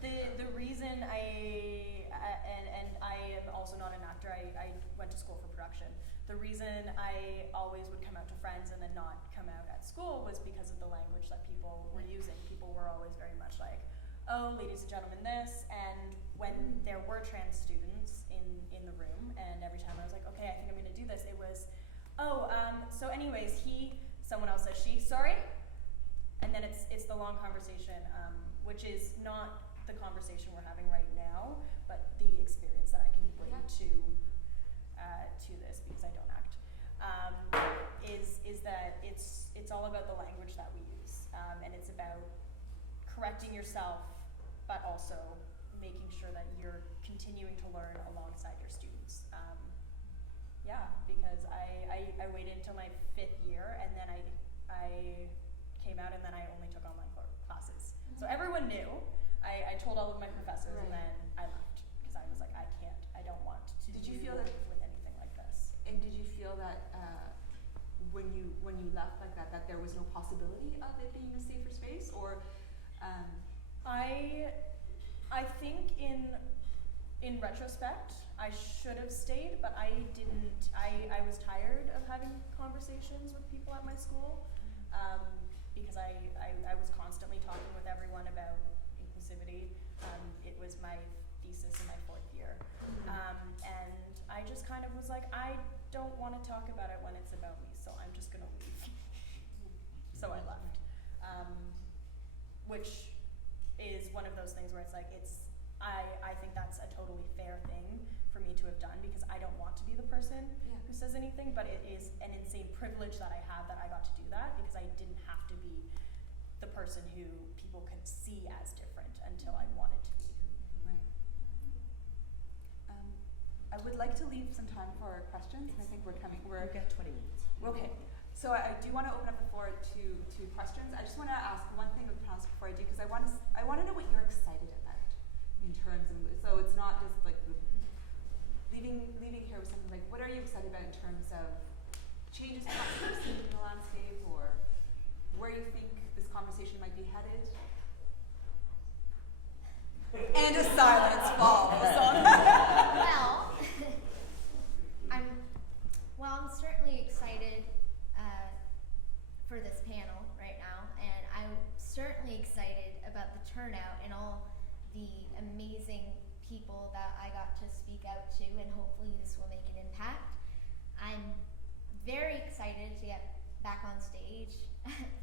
the reason I am also not an actor, I went to school for production. The reason I always would come out to friends and then not come out at school was because of the language that people were using. People were always very much like, oh, ladies and gentlemen, this. And when there were trans students in the room, and every time I was like, okay, I think I'm going to do this, it was, so anyways, someone else says she, sorry? And then it's the long conversation, which is not the conversation we're having right now, but the experience that I can bring to this, because I don't act, is that it's all about the language that we use, and it's about correcting yourself, but also making sure that you're continuing to learn alongside your students. Because I waited until my 5th year, and then I came out, and then I only took online classes. Mm-hmm. So everyone knew. I told all of my professors, and then I left, because I was like, I don't want to Did you feel with that anything like this. And did you feel that when you left like that there was no possibility of it being a safer space, or? I think in retrospect, I should have stayed, but I didn't. I was tired of having conversations with people at my school, because I was constantly talking with everyone about inclusivity. It was my thesis in my 4th year. And I just kind of was like, I don't want to talk about it when it's about me, so I'm just going to leave. So I left. Which is one of those things where it's like, I think that's a totally fair thing for me to have done, because I don't want to be the person who says anything, but it is an insane privilege that I have that I got to do that, because I didn't have to be the person who people could see as different until I wanted to be. Right. I would like to leave some time for questions, and I think we've got 20 minutes. Okay. So I do want to open up the floor to questions. I just want to ask one thing of the past before I do, because I want to know what you're excited about in terms of, so it's not just like leaving here with something like, what are you excited about in terms of changes you've seen in the landscape, or where you think this conversation might be headed? And a silence falls. I'm certainly excited for this panel right now, and I'm certainly excited about the turnout and all the amazing people that I got to speak out to, and hopefully this will make an impact. I'm very excited to get back on stage,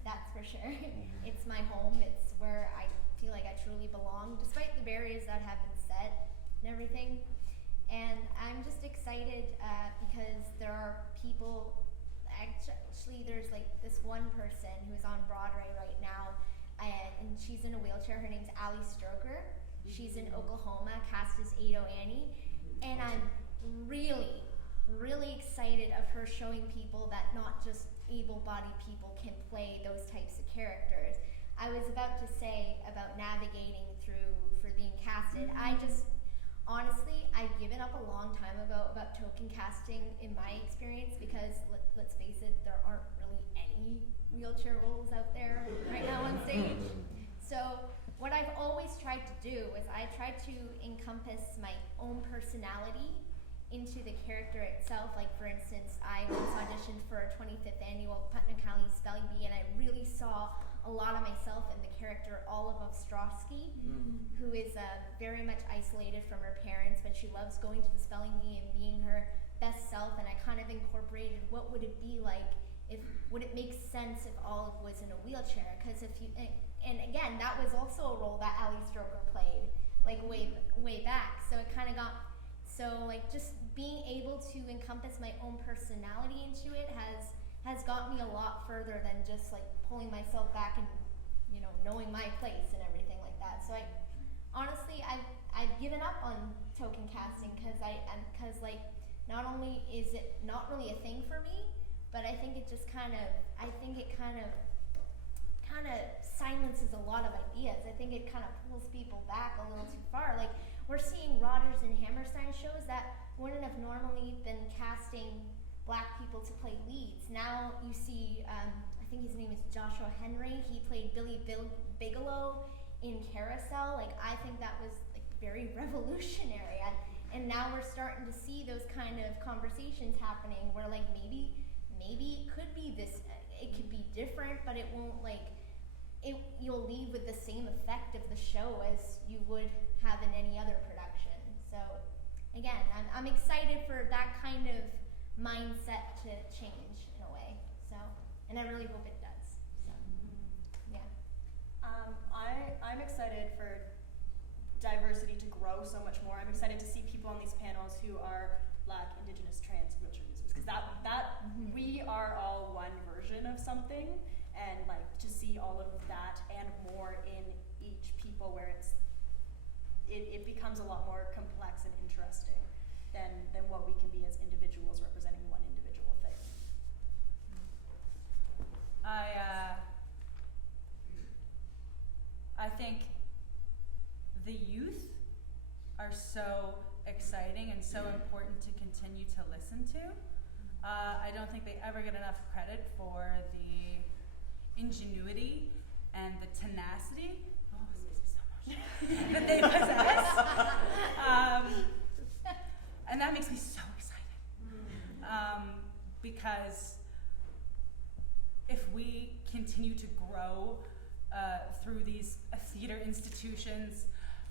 that's for sure. It's my home, it's where I feel like I truly belong, despite the barriers that have been set and everything. And I'm just excited because there are people, actually there's like this one person who's on Broadway right now, and she's in a wheelchair. Her name's Karlie Starchuk. She's in Oklahoma, cast as Ado Annie. And I'm really, really excited of her showing people that not just able-bodied people can play those types of characters. I was about to say about navigating through for being casted. Honestly, I've given up a long time ago about token casting in my experience, because let's face it, there aren't really any wheelchair roles out there right now on stage. So what I've always tried to do is I tried to encompass my own personality into the character itself. Like for instance, I once auditioned for a 25th annual Putnam County Spelling Bee, and I really saw a lot of myself in the character Olive Ostrowski, who is very much isolated from her parents, but she loves going to the spelling bee and being her best self. And I kind of incorporated what would it be like if, would it make sense if Olive was in a wheelchair? Because if you, and again, that was also a role that Ali Stroker played, like way back. So it kind of got, so like just being able to encompass my own personality into it has got me a lot further than just like pulling myself back and, you know, knowing my place and everything like that. So I honestly, I've given up on token casting because like not only is it not really a thing for me, but I think it just kind of silences a lot of ideas. I think it kind of pulls people back a little too far. Like we're seeing Rodgers and Hammerstein shows that wouldn't have normally been casting Black people to play leads. Now you see, I think his name is Joshua Henry. He played Billy Bigelow in Carousel. Like I think that was like very revolutionary. And now we're starting to see those kind of conversations happening where like maybe it could be this. It could be different, but it won't like. You'll leave with the same effect of the show as you would have in any other production. So again, I'm excited for that kind of mindset to change in a way. So, and I really hope it does. So, yeah. I'm excited for diversity to grow so much more. I'm excited to see people on these panels who are Black, Indigenous, trans, wheelchair users, because that we are all one version of something, and like to see all of that and more in each people, where it becomes a lot more complex and interesting than what we can be as individuals representing one individual thing. I think the youth are so exciting and so important to continue to listen to. I don't think they ever get enough credit for the ingenuity and the tenacity, that they possess. And that makes me so excited. Because if we continue to grow through these theater institutions,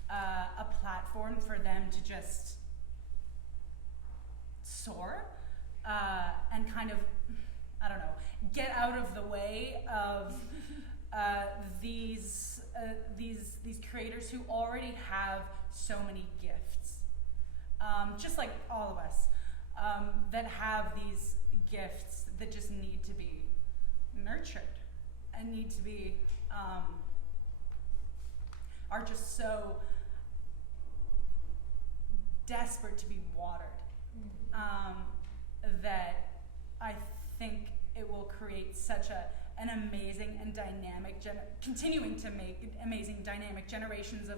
a platform for them to just soar and kind of, I don't know, get out of the way of these creators who already have so many gifts, just like all of us, that have these gifts that just need to be nurtured and need to be, are just so desperate to be watered, that I think it will create such an amazing and dynamic, continuing to make amazing dynamic generations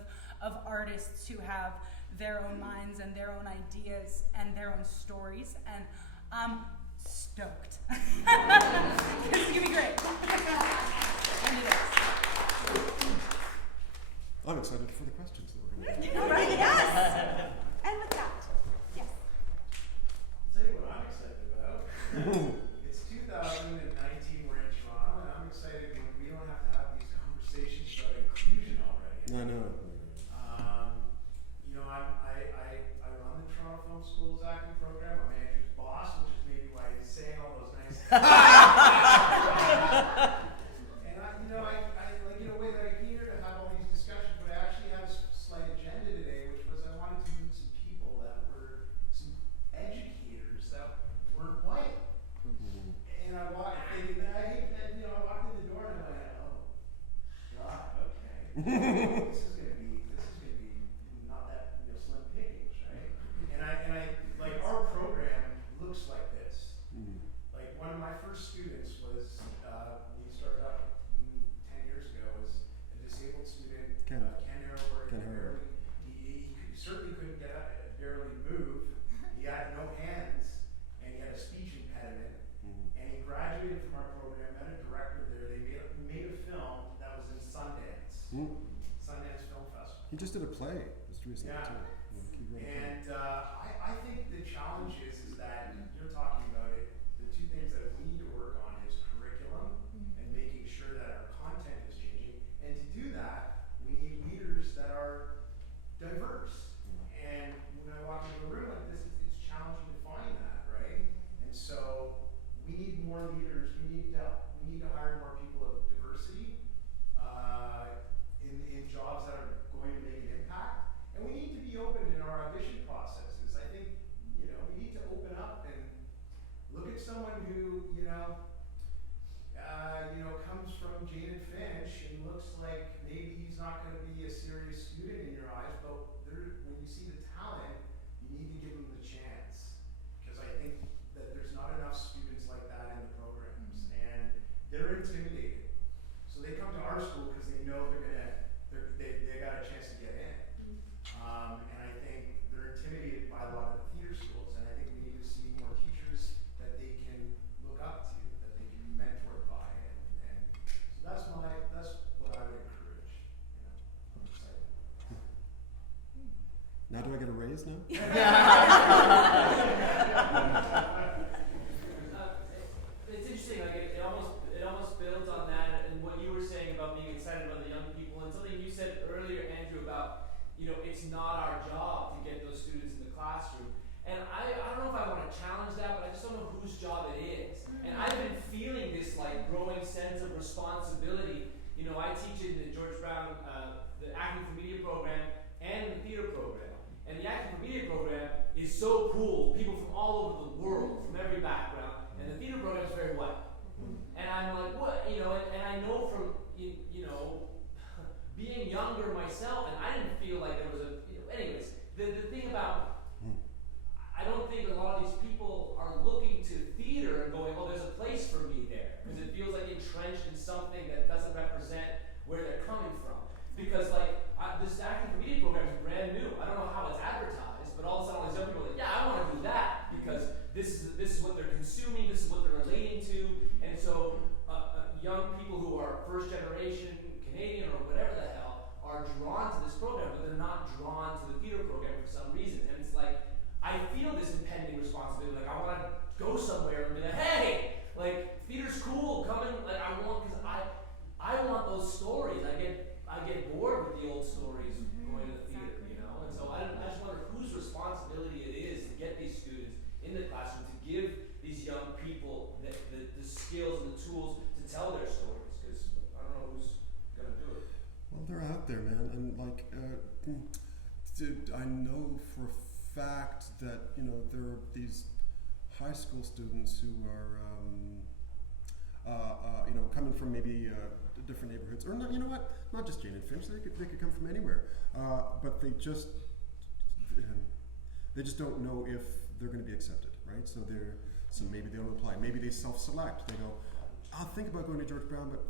of artists who have their own minds and their own ideas and their own stories, and I'm stoked. This is gonna be great. And it is. I'm excited for the questions that we're going to do. All right, yes. And with that, yes. I'll tell you what I'm excited about. It's 2019, we're in Toronto, and I'm excited when we don't have to have these conversations about inclusion already. I know. You know, I run the Toronto Film School's acting program. I'm Andrew's boss, which is maybe why he's saying all those nice things. And I like in a way that I'm here to have all these discussions, but I actually had a slight agenda today, which was I wanted to meet some people that were some educators that weren't white. And I walked thinking that I walked in the door and I went, oh God, okay. This is gonna be not that slim pickings, right? And I like our program looks like this. Like one of my first students was when we started up 10 years ago was a disabled student, Ken Harrower. He certainly couldn't get up, barely move. He had no hands, and he had a speech impediment. And he graduated from our program, met a director there. They made a film that was in Sundance, Sundance Film Festival. He just did a play just recently too. And I I think the challenge is that you're talking about it. The two things that we need to work on is curriculum and making sure that our content is changing. And to do that, we need leaders that are diverse. And when I walk into a room like this, it's challenging to find that, right? And so we need more leaders. We need to hire more people of diversity in jobs that are going to make an impact. And we need to be open in our audition processes. I think, we need to open up and look at someone who, comes from Jane and Finch and looks like maybe he's not going to be a serious student in your eyes, but when you see the talent, you need to give him the chance. Because I think that there's not enough students like that in the programs. And they're intimidated. So they come to our school because they know they got a chance to get in. And I think they're intimidated by a lot of the theater schools, and I think we need to see more teachers that they can look up to, that they can be mentored by, and so that's what I would encourage. I'm excited. Now do I get a raise now? It's interesting. Like it almost builds on that, and what you were saying about being excited about the young people, and something you said earlier, Andrew, about it's not our job to get those students in the classroom. And I don't know if I want to challenge that, but I just don't know whose job it is. And I've been feeling this growing sense of responsibility. I teach in the George Brown, the Acting for Media program and the theater program. And the Acting for Media program is so cool. People from all over the world, from every background. And the theater program is very white. And I'm like, what? And I know from, being younger myself, and I didn't feel like there was anyways, the thing about, I don't think a lot of these people are looking to theater and going, oh, there's a place for me there. Because it feels like entrenched in something that doesn't represent where they're coming from. Because this Acting for Media program is brand new. I don't know how it's advertised, but all of a sudden all these young people are like, yeah, I want to do that because this is what they're consuming, this is what they're relating to. And so young people who are first generation Canadian or whatever the hell are drawn to this program, but they're not drawn to the theater program for some reason. And it's like, I feel this impending responsibility. Like I want to go somewhere and be like, hey, theater's cool, come in. Because I want those stories. I get bored with the old stories going to the theater, And so I just wonder whose responsibility it is to get these students in the classroom, to give these young people the skills and the tools to tell their stories. Because I don't know who's gonna do it. Well, they're out there, man, and I know for a fact that there are these high school students who are coming from maybe different neighborhoods, or not just Jane and Finch. They could come from anywhere, but they just don't know if they're going to be accepted, right? So maybe they don't apply. Maybe they self-select. They go, I'll think about going to George Brown, but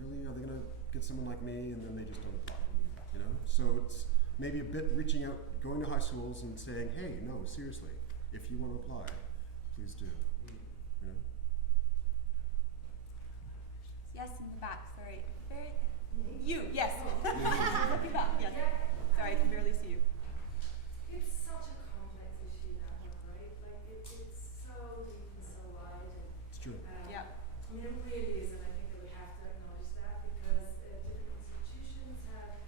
really, are they going to get someone like me? And then they just don't apply. So it's maybe a bit reaching out, going to high schools and saying, hey, no, seriously, if you want to apply, please do. Yes, in the back. Sorry. You, yes. Looking back, yes. Sorry, I can barely see you. It's such a complex issue, that one, right? It's so deep and so wide. It's true. Yeah. It really is, and I think that we have to acknowledge that because different institutions have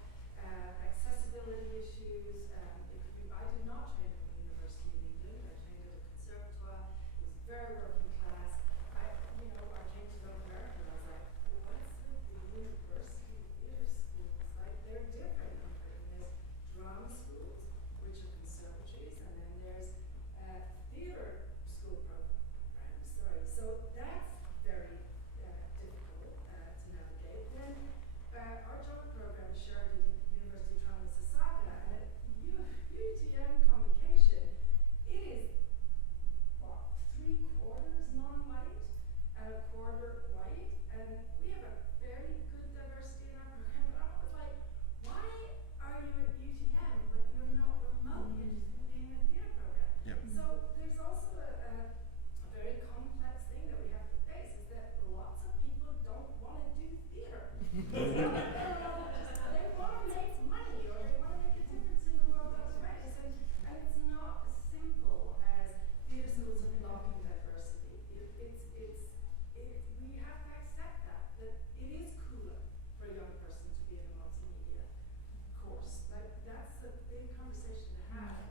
accessibility issues. I did not train at a university in England. I trained at a conservatoire. It was very working class. I came to North America and I was like, what's the university theatre schools?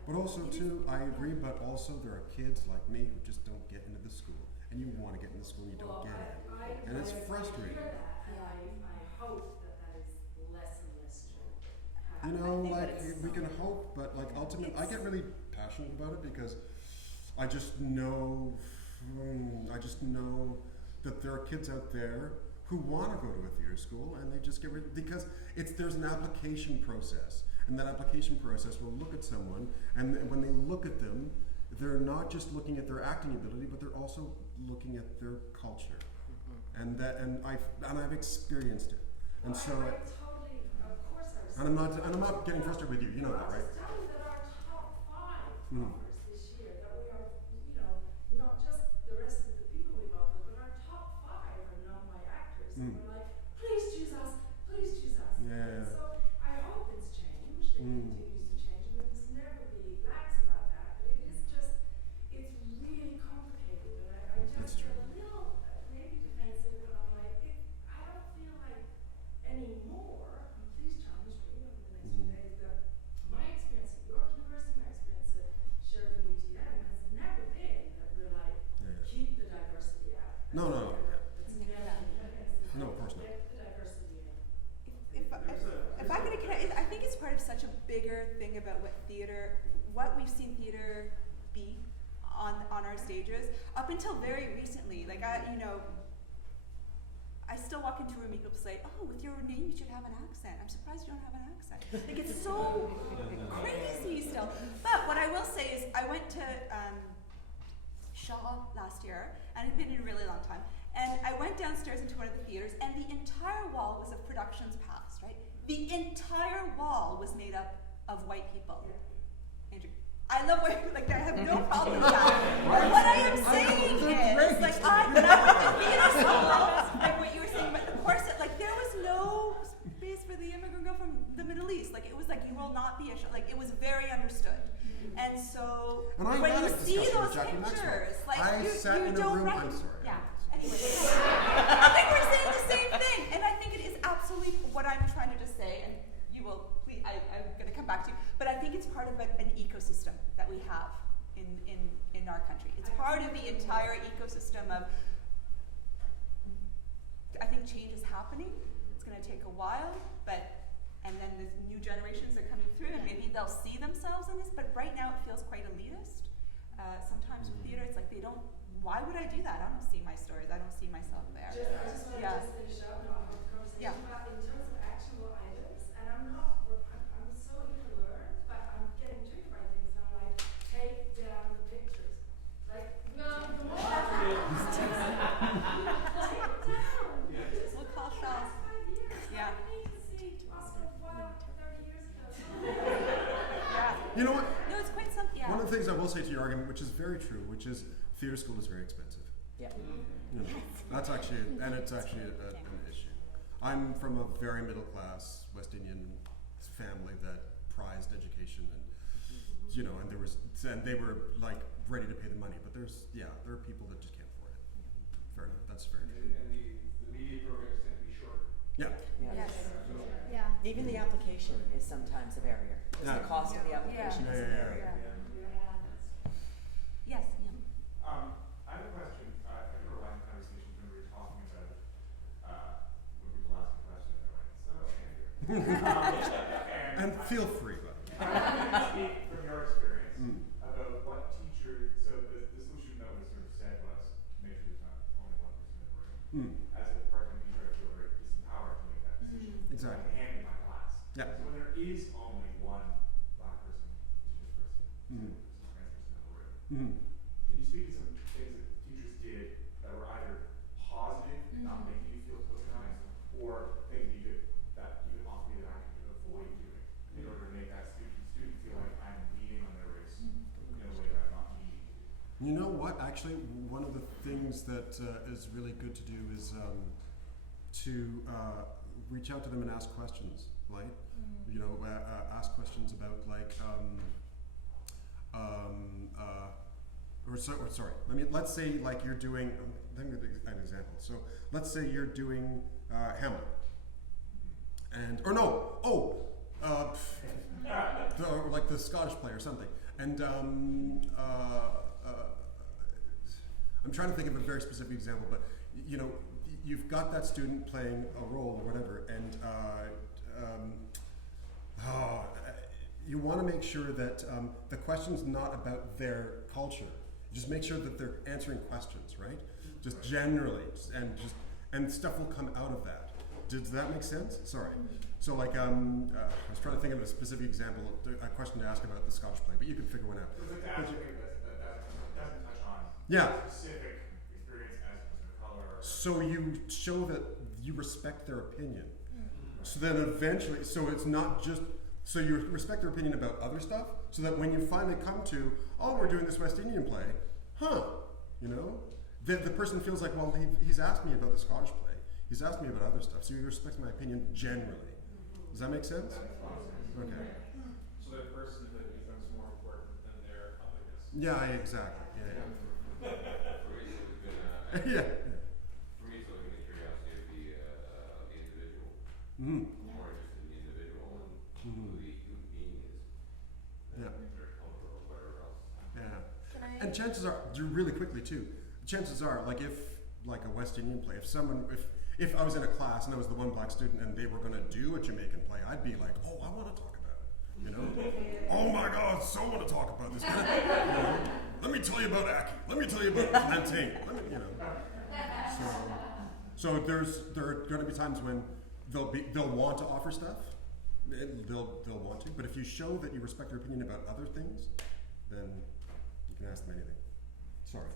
But also too, I agree, but also there are kids like me who just don't get into the school. And you want to get into the school and you don't get in. And it's frustrating. I hear that, and I hope that is less and less true. You know, think like it's- we can hope, but like ultimately, I get really passionate about it because I just know, that there are kids out there who want to go to a theater school and they just get rid because there's an application process, and that application process will look at someone, and when they look at them, they're not just looking at their acting ability, but they're also looking at their culture, and I've experienced it, and so. I totally, of course I was. And I'm not getting frustrated with you. You know that, right? Just tell you that our top 5 Mm. offers this year, that we are, not just the rest of the people we've offered, but our top 5 are known by actors. And Mm. we're like, please choose us, please choose us. Yeah. And so I hope it's changed. It continues to change. And we must never be lax about that. But it is just, it's really complicated. And I That's just true. get a little, maybe defensive, but I'm like, I don't feel like anymore, and please challenge me over the next few days, that my experience at York University, my experience at Sheridan UTM has never been that we're like, keep the diversity out. No. It's never been. No, of course not. Get the diversity in. If I'm going to connect, I think it's part of such a bigger thing about what we've seen theater be on our stages up until very recently. Like I still walk into a room and people say, "Oh, with your name you should have an accent." I'm surprised you don't have an accent. Like it's so crazy still. But what I will say is, I went to Shaw last year, and I'd been in a really long time. And I went downstairs into one of the theaters, and the entire wall was of productions past, right? The entire wall was made up of white people. Andrew, I love white people, like I have no problem with that. But what I am saying is, like when I went to theater school, like what you were saying about the corset, like there was no space for the immigrant girl from the Middle East. Like it was like, you will not be a show. Like it was very understood. And so And I when had you a see discussion those with Jackie Maxwell. pictures, like I you sat in a don't room. recognize. I'm sorry. Yeah. Anyway, I think we're saying the same thing, and I think it is absolutely what I'm trying to just say. And you will, please, I'm going to come back to you, but I think it's part of an ecosystem that we have in our country. It's part of the entire ecosystem of. I think change is happening. It's going to take a while, and then the new generations are coming through, and maybe they'll see themselves in this. But right now, it feels quite elitist. Sometimes with theater, it's like they don't. Why would I do that? I don't see my stories. I don't see myself there. I just want to finish up, not have a conversation, but in terms of actionable items, and I'm so here to learn, but I'm getting triggered by things, and I'm like, take down the pictures. Like, no, come on. Take it down. We'll call Shaw. Last 5 years. Yeah. I need to see Oscar Wilde 30 years ago. You know what? No, it's quite something. Yeah. One of the things I will say to your argument, which is very true, which is theater school is very expensive. Yeah. You know, that's actually, and it's actually an issue. I'm from a very middle class West Indian family that prized education, and and they were like ready to pay the money. But there are people that just can't afford it. Fair enough. That's very true. And the media programs tend to be shorter. Yeah. Yeah. Yes. Yeah. Even the application is sometimes a barrier. Just Yeah. the cost of the application is a barrier. Yes, Ian. I have a question. I can rewind the conversation when we were talking about when people ask a question and they're like, "So, Andrew." And feel free, buddy. Speak from your experience about what teacher. So the solution that was sort of said was make sure there's not only one person in the room. As a part-time teacher, I feel very disempowered to make that decision. Exactly. I'm handling my class. Yeah. So when there is only one black person, indigenous person, some trans person in the room. Can you speak to some things that teachers did that were either positive, not making you feel tokenized, or things that you could offer me that I could avoid doing in order to make that student feel like I'm leaning on their race in a way that I'm not needing to do? You know what? Actually, one of the things that is really good to do is to reach out to them and ask questions, right? Ask questions about like, let's say like you're doing, let me give an example. So let's say you're doing Hamlet, like the Scottish play or something, And I'm trying to think of a very specific example, but you know, you've got that student playing a role or whatever, and you want to make sure that the question's not about their culture. Just make sure that they're answering questions, right? Just generally, and stuff will come out of that. Does that make sense? Sorry. So like, I was trying to think of a specific example, a question to ask about the Scottish play, but you can figure one out. It was like that doesn't touch on Yeah. specific experience as a person of color. So you show that you respect their opinion. So then eventually, so it's not just, so you respect their opinion about other stuff, so that when you finally come to, oh, we're doing this West Indian play, you know? The person feels like, well, he's asked me about the Scottish play, he's asked me about other stuff, so you respect my opinion generally. Does that make sense? Okay. So their personhood becomes more important than their otherness. Yeah, exactly. Yeah. For me, it's been, Yeah. for me, it's always been the curiosity of the individual. Mm-hmm. More interested in the individual and who the human being is than their culture or whatever else. Yeah. And chances are, really quickly too, chances are, like if, like a West Indian play, if I was in a class and I was the one black student and they were going to do a Jamaican play, I'd be like, oh, I want to talk about it, you know? Oh my God, so want to talk about this. You know? Let me tell you about Aki. Let me tell you about plantain. You know? So there are going to be times when they'll want to offer stuff. They'll want to, but if you show that you respect their opinion about other things, then you can ask them anything. Sorry.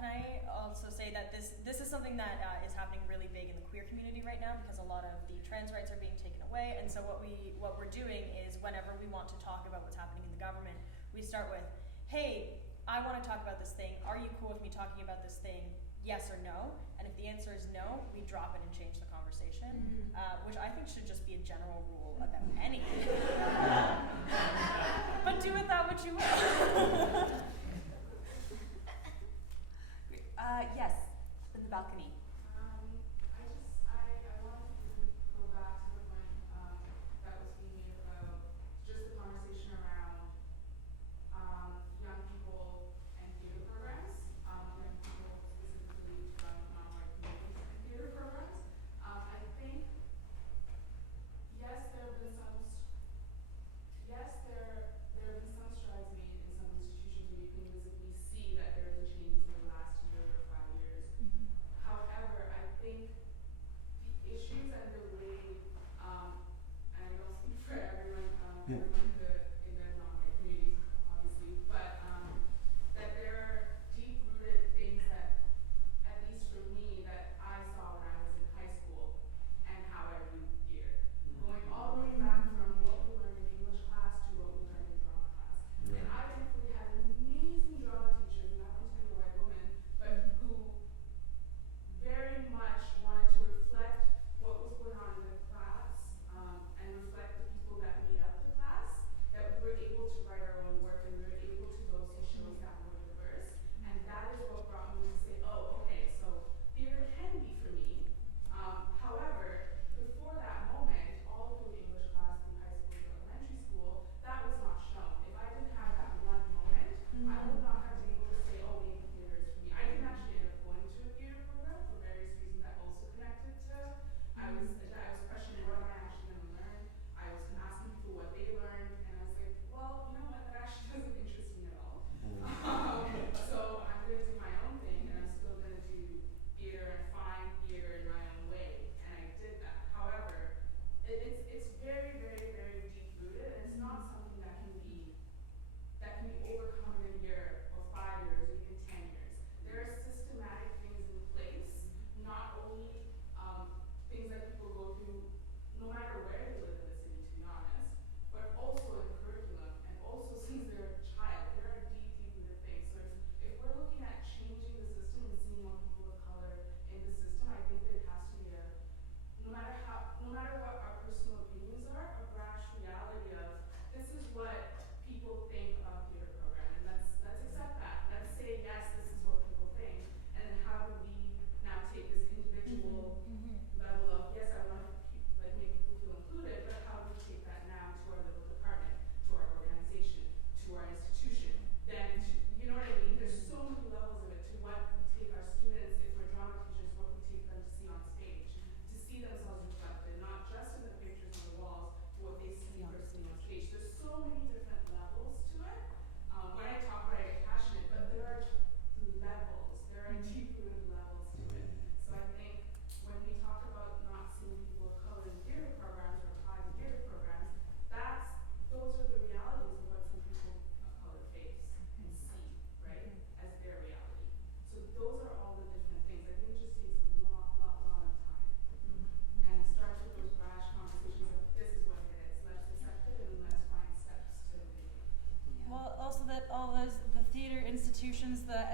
Can I also say that this is something that is happening really big in the queer community right now, because a lot of the trans rights are being taken away, and so what we're doing is whenever we want to talk about what's happening in the government, we start with, hey, I want to talk about this thing. Are you cool with me talking about this thing? Yes or no? And if the answer is no, we drop it and change the conversation, which I think should just be a general rule about anything. But do with that what you will. Yes, in the balcony. I wanted to go back to the point that was being made about just the conversation around young people and theater programs, young people specifically from non-white communities and theater programs. I think, yes, there have been some strides made in some institutions where you can visibly see that there have been changes in the last year or 5 years. However, I think the issues and the way, and I don't speak for everyone, everyone in the non-white communities, obviously, but that there are deep-rooted things that, at least for me, that I saw when I was in high school and how I viewed theater. Going all the way back from what we learned in English class to what we learned in drama class. And I thankfully had an amazing drama teacher who happens to be a white woman, but who very much wanted to reflect what was going on in the class and reflect the people that made up the class.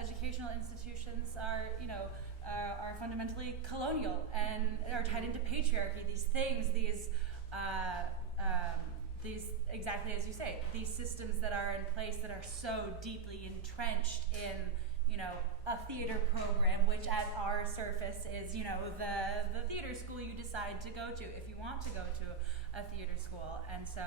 educational institutions are, are fundamentally colonial and are tied into patriarchy. These things, these exactly as you say, these systems that are in place that are so deeply entrenched in, a theater program, which at our surface is, the theater school you decide to go to if you want to go to a theater school. And so,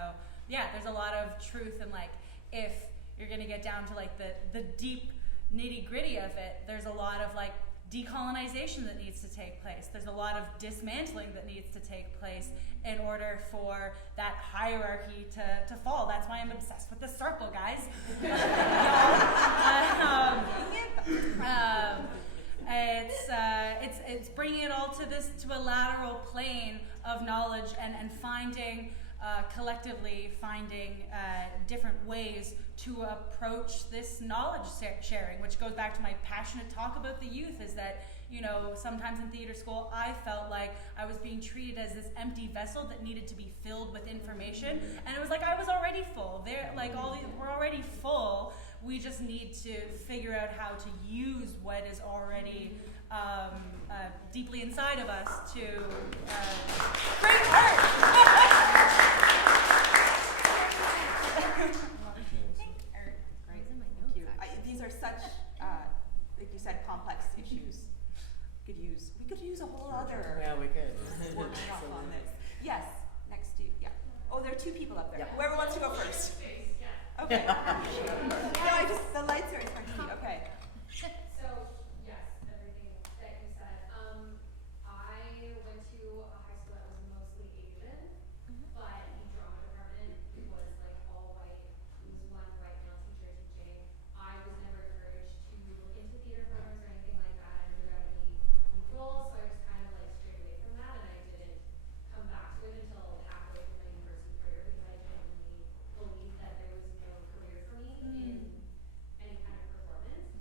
yeah, there's a lot of truth in, like, if you're going to get down to, like, the deep nitty-gritty of it, there's a lot of, like, decolonization that needs to take place. There's a lot of dismantling that needs to take place in order for that hierarchy to fall. That's why I'm obsessed with the circle, guys. It's bringing it all to a lateral plane of knowledge and finding collectively different ways to approach this knowledge sharing, which goes back to my passionate talk about the youth, is that, sometimes in theater school, I felt like I was being treated as this empty vessel that needed to be filled with information. And it was like, I was already full. We're already full. We just need to figure out how to use what is already deeply inside of us to create art. These are such, like you said, complex issues. We could use a whole other we could. workshop on this. Yes, next to you. Yeah. Oh, there are two people up there. Yeah. Whoever wants to go first. Okay. No, the lights are in front of me. Okay. So, yes, everything that you said. I went to a high school that was mostly Asian, but the drama department was like all white. It was one white male teacher teaching. I was never encouraged to look into theater programs or anything like that. I knew about any roles, so I just kind of like strayed away from that, and I didn't come back to it until halfway through my university career because I genuinely believed that there was no career for me in any kind of performance.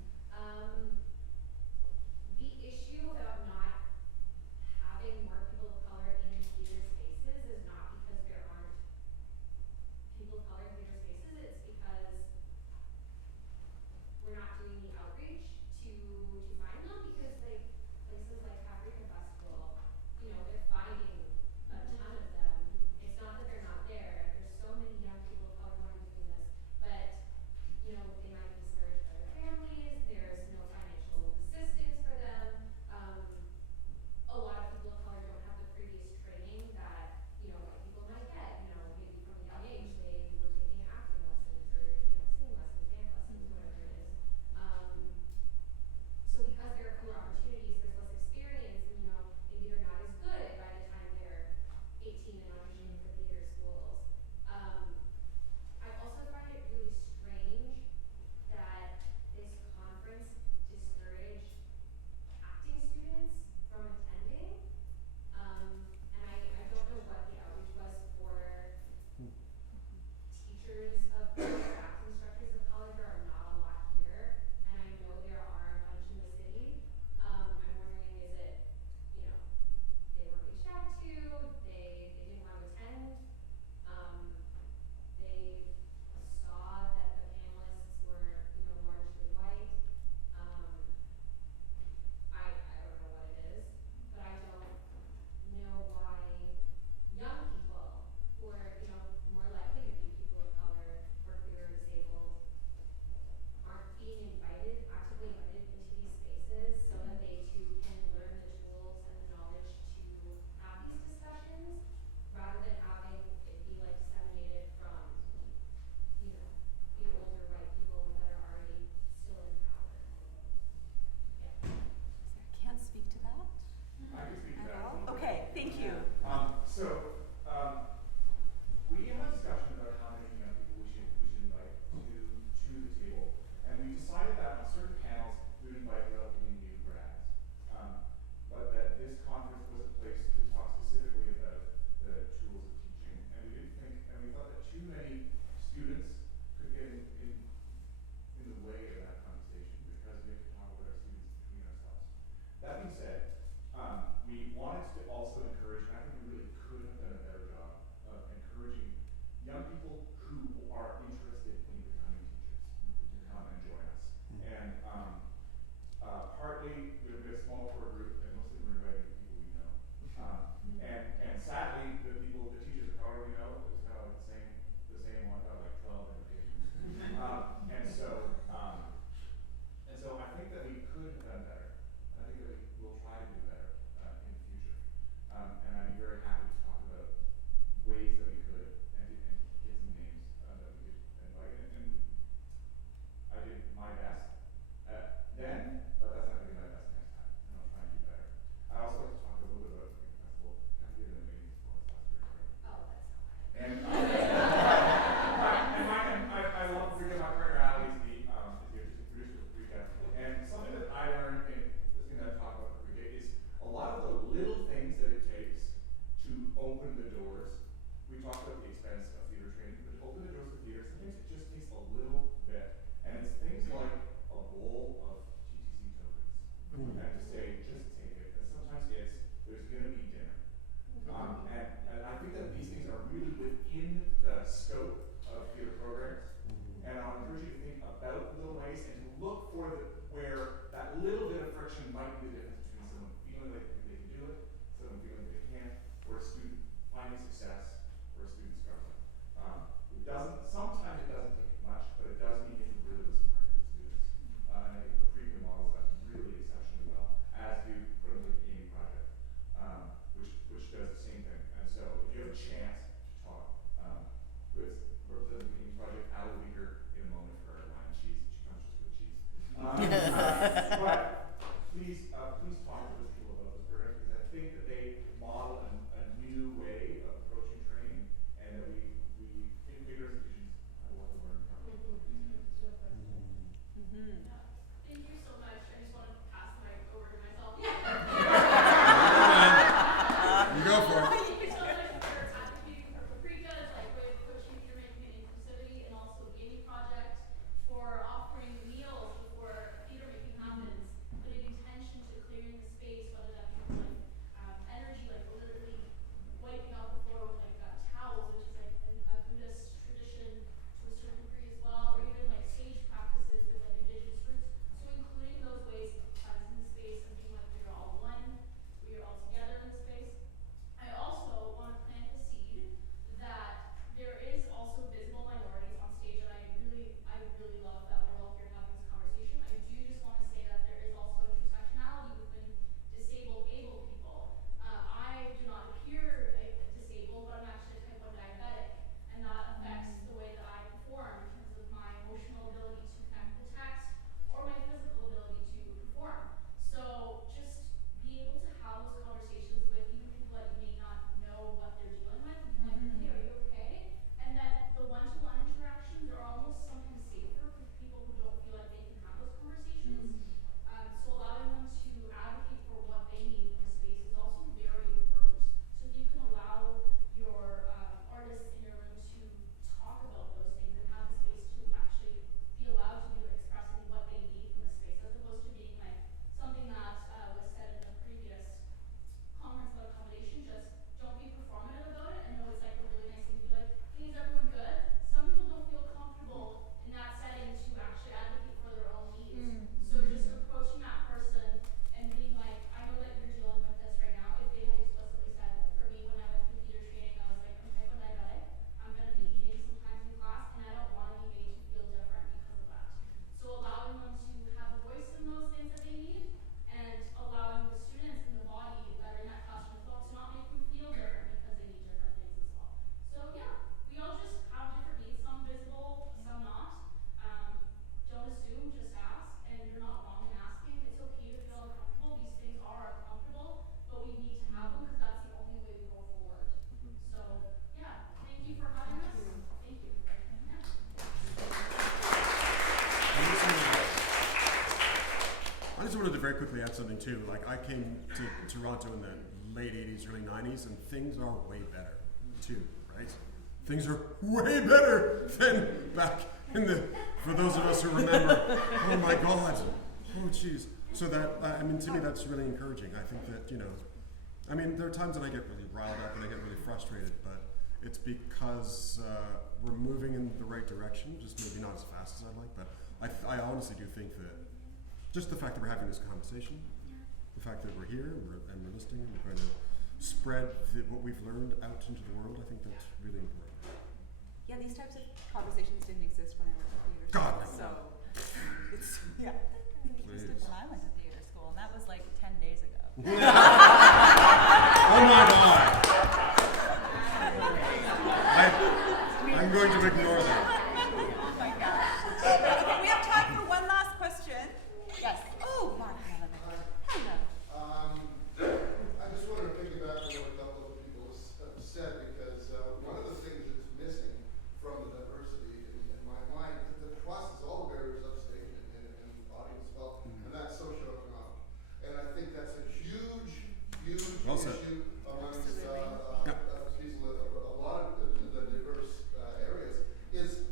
within the scope of theater programs. And I'll encourage you to think about little ways and to look for where that little bit of friction might be the difference between someone feeling like they can do it, someone feeling like they can't, or a student finding success, or a student struggling. Sometimes it doesn't take much, but it does mean you have to really listen hard to the students. And I think the Preview models that really exceptionally well, as do put them like the gaming project, which does the same thing. And so if you have a chance to talk with representatives of the gaming project, I will be here in a moment for our wine and cheese. She comes just with cheese. But please talk to those people about those programs, because I think that they model a new way of approaching training, and that we in bigger institutions have a lot to learn from. Thank you so much. I just want to pass the mic over to myself. You go for it. Thank you so much for advocating for paprikas, like with coaching theater making and inclusivity, and also the gaming project, for offering meals before theater making happens, putting intention to clearing the space, whether that be like energy, like literally wiping out the floor with like towels, which is like a Buddhist tradition to a certain degree as well, or even like sage practices with like indigenous roots. So including those ways of cleansing the space and being like we are all one, we are all together in the space. I also want to plant the seed that there is also visible minorities on stage, and I really love that we're all here having this conversation. I do just want to say that there is also intersectionality within disabled, able people. I do not appear disabled, but I'm actually a type 1 diabetic, and that affects the way that I perform in terms of my emotional ability to connect with text or my physical ability to perform. So just being able to have those conversations with even people that you may not know what they're dealing with, and be like, hey, are you okay? And that the one-to-one interactions are almost sometimes safer for people who don't feel like they can have those conversations. So allowing them to advocate for what they need from the space is also very important. So if you can allow your artists in your room to talk about those things and have the space to actually be allowed to be expressing what they need from the space, as opposed to being like something that was said in the previous conference about accommodation, just don't be performative about it. I know it's like a really nice thing to be like, hey, is everyone good? Some people don't feel comfortable in that setting to actually advocate for their own needs. So just approaching that person and being like, I know that you're dealing with this right now. If they had explicitly said, like for me, when I went through theater training, I was like, I'm type 1 diabetic. I'm going to be eating sometimes in class, and I don't want to be made to feel different because of that. So allowing them to have a voice in those things that they need, and allowing the students in the body that are in that classroom as well to not make them feel different because they need different things as well. So yeah, we all just have different needs, some visible, some not. Don't assume, just ask, and you're not wrong in asking. It's okay to feel uncomfortable. These things are uncomfortable, but we need to have them because that's the only way we go forward. So yeah, thank you for having us. Thank you. Yeah. I just wanted to very quickly add something too. Like I came to Toronto in the late 80s, early 90s, and things are way better too, right? Things are way better than back in the, for those of us who remember, oh my God, oh geez. So that, I mean, to me that's really encouraging. I think that, you know, I mean, there are times that I get really riled up and I get really frustrated, but it's because we're moving in the right direction, just maybe not as fast as I'd like, but I honestly do think that just the fact that we're having this conversation, the fact that we're here and we're listening and we're going to spread what we've learned out into the world, I think that's really important. Yeah, these types of conversations didn't exist when I went to theater God, school. no. So it's, yeah. They existed when I went to theater school, and that was like 10 days ago. Oh my God! I'm going to ignore that. Oh my gosh. Okay, we have time for one last question. Yes. Oh, Mark. Hello. I just wanted to piggyback on what a couple of people have said, because one of the things that's missing from the diversity in my mind is that crosses all the barriers upstate and the audience as well, and that's socioeconomic. And I think that's a huge Well said. issue amongst people, a lot of the diverse areas, is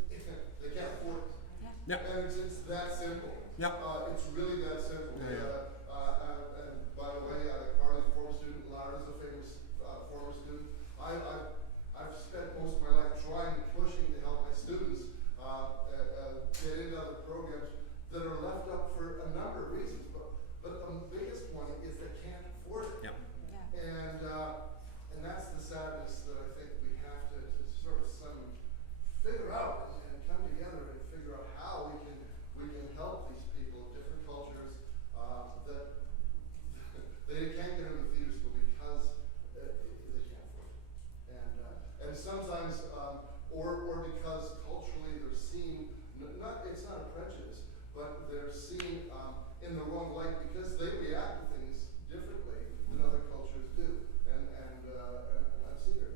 it's not a prejudice, but they're seen in the wrong light because they react to things differently than other cultures do. And I've seen it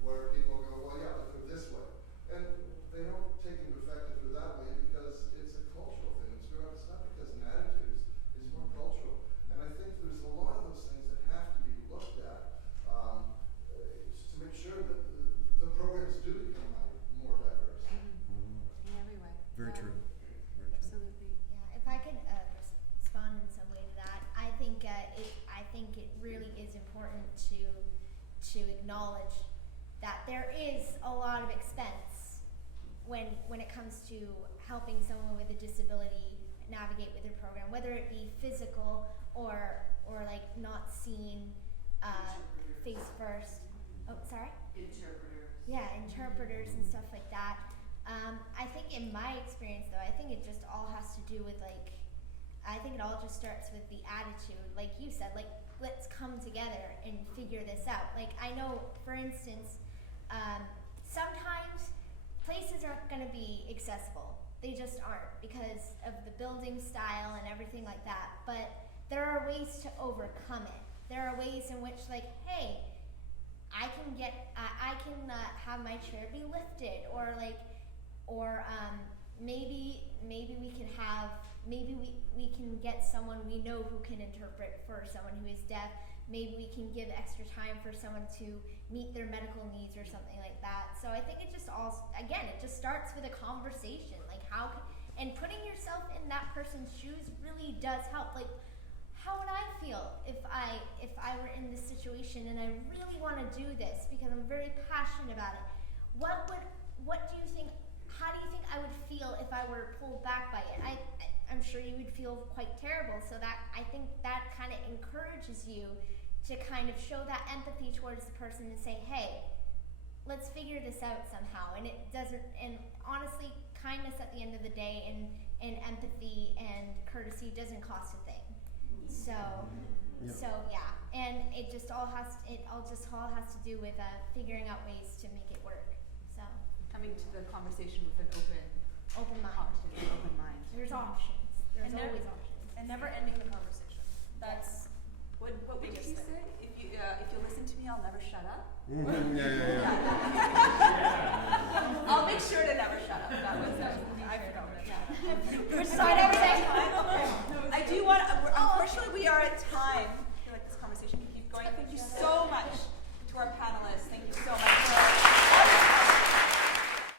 where people go, well, yeah, but they're this way. And they don't take into effect that they're that way because it's a cultural thing. It's not because of attitudes, it's more cultural. And I think there's a lot of those things that have to be looked at to make sure that the programs do become more diverse. In every way. Very Yeah. true. Absolutely. Yeah, if I could respond in some way to that, I think it really is important to acknowledge that there is a lot of expense when it comes to helping someone with a disability navigate with their program, whether it be physical or like not seen face first. Oh, sorry? Interpreters. Yeah, interpreters and stuff like that. I think in my experience though, I think it just all has to do with I think it all just starts with the attitude. Like you said, let's come together and figure this out. Like I know, for instance, sometimes places aren't gonna be accessible. They just aren't because of the building style and everything like that. But there are ways to overcome it. There are ways in which hey, I can have my chair be lifted, or maybe we can have, we can get someone we know who can interpret for someone who is deaf. Maybe we can give extra time for someone to meet their medical needs or something like that. So I think it just it just starts with a conversation. And putting yourself in that person's shoes really does help. How would I feel if I were in this situation and I really want to do this because I'm very passionate about it? How do you think I would feel if I were pulled back by it? I'm sure you would feel quite terrible. So I think that kind of encourages you to kind of show that empathy towards the person and say, hey, let's figure this out somehow. And it doesn't, and honestly, kindness at the end of the day and empathy and courtesy doesn't cost a thing. So yeah, and it all has to do with figuring out ways to make it work. So Coming to the conversation with an open mind. There's options. There's And always options. And never ending the conversation. That's What would you biggest say? thing. If you listen to me, I'll never shut up. Yeah.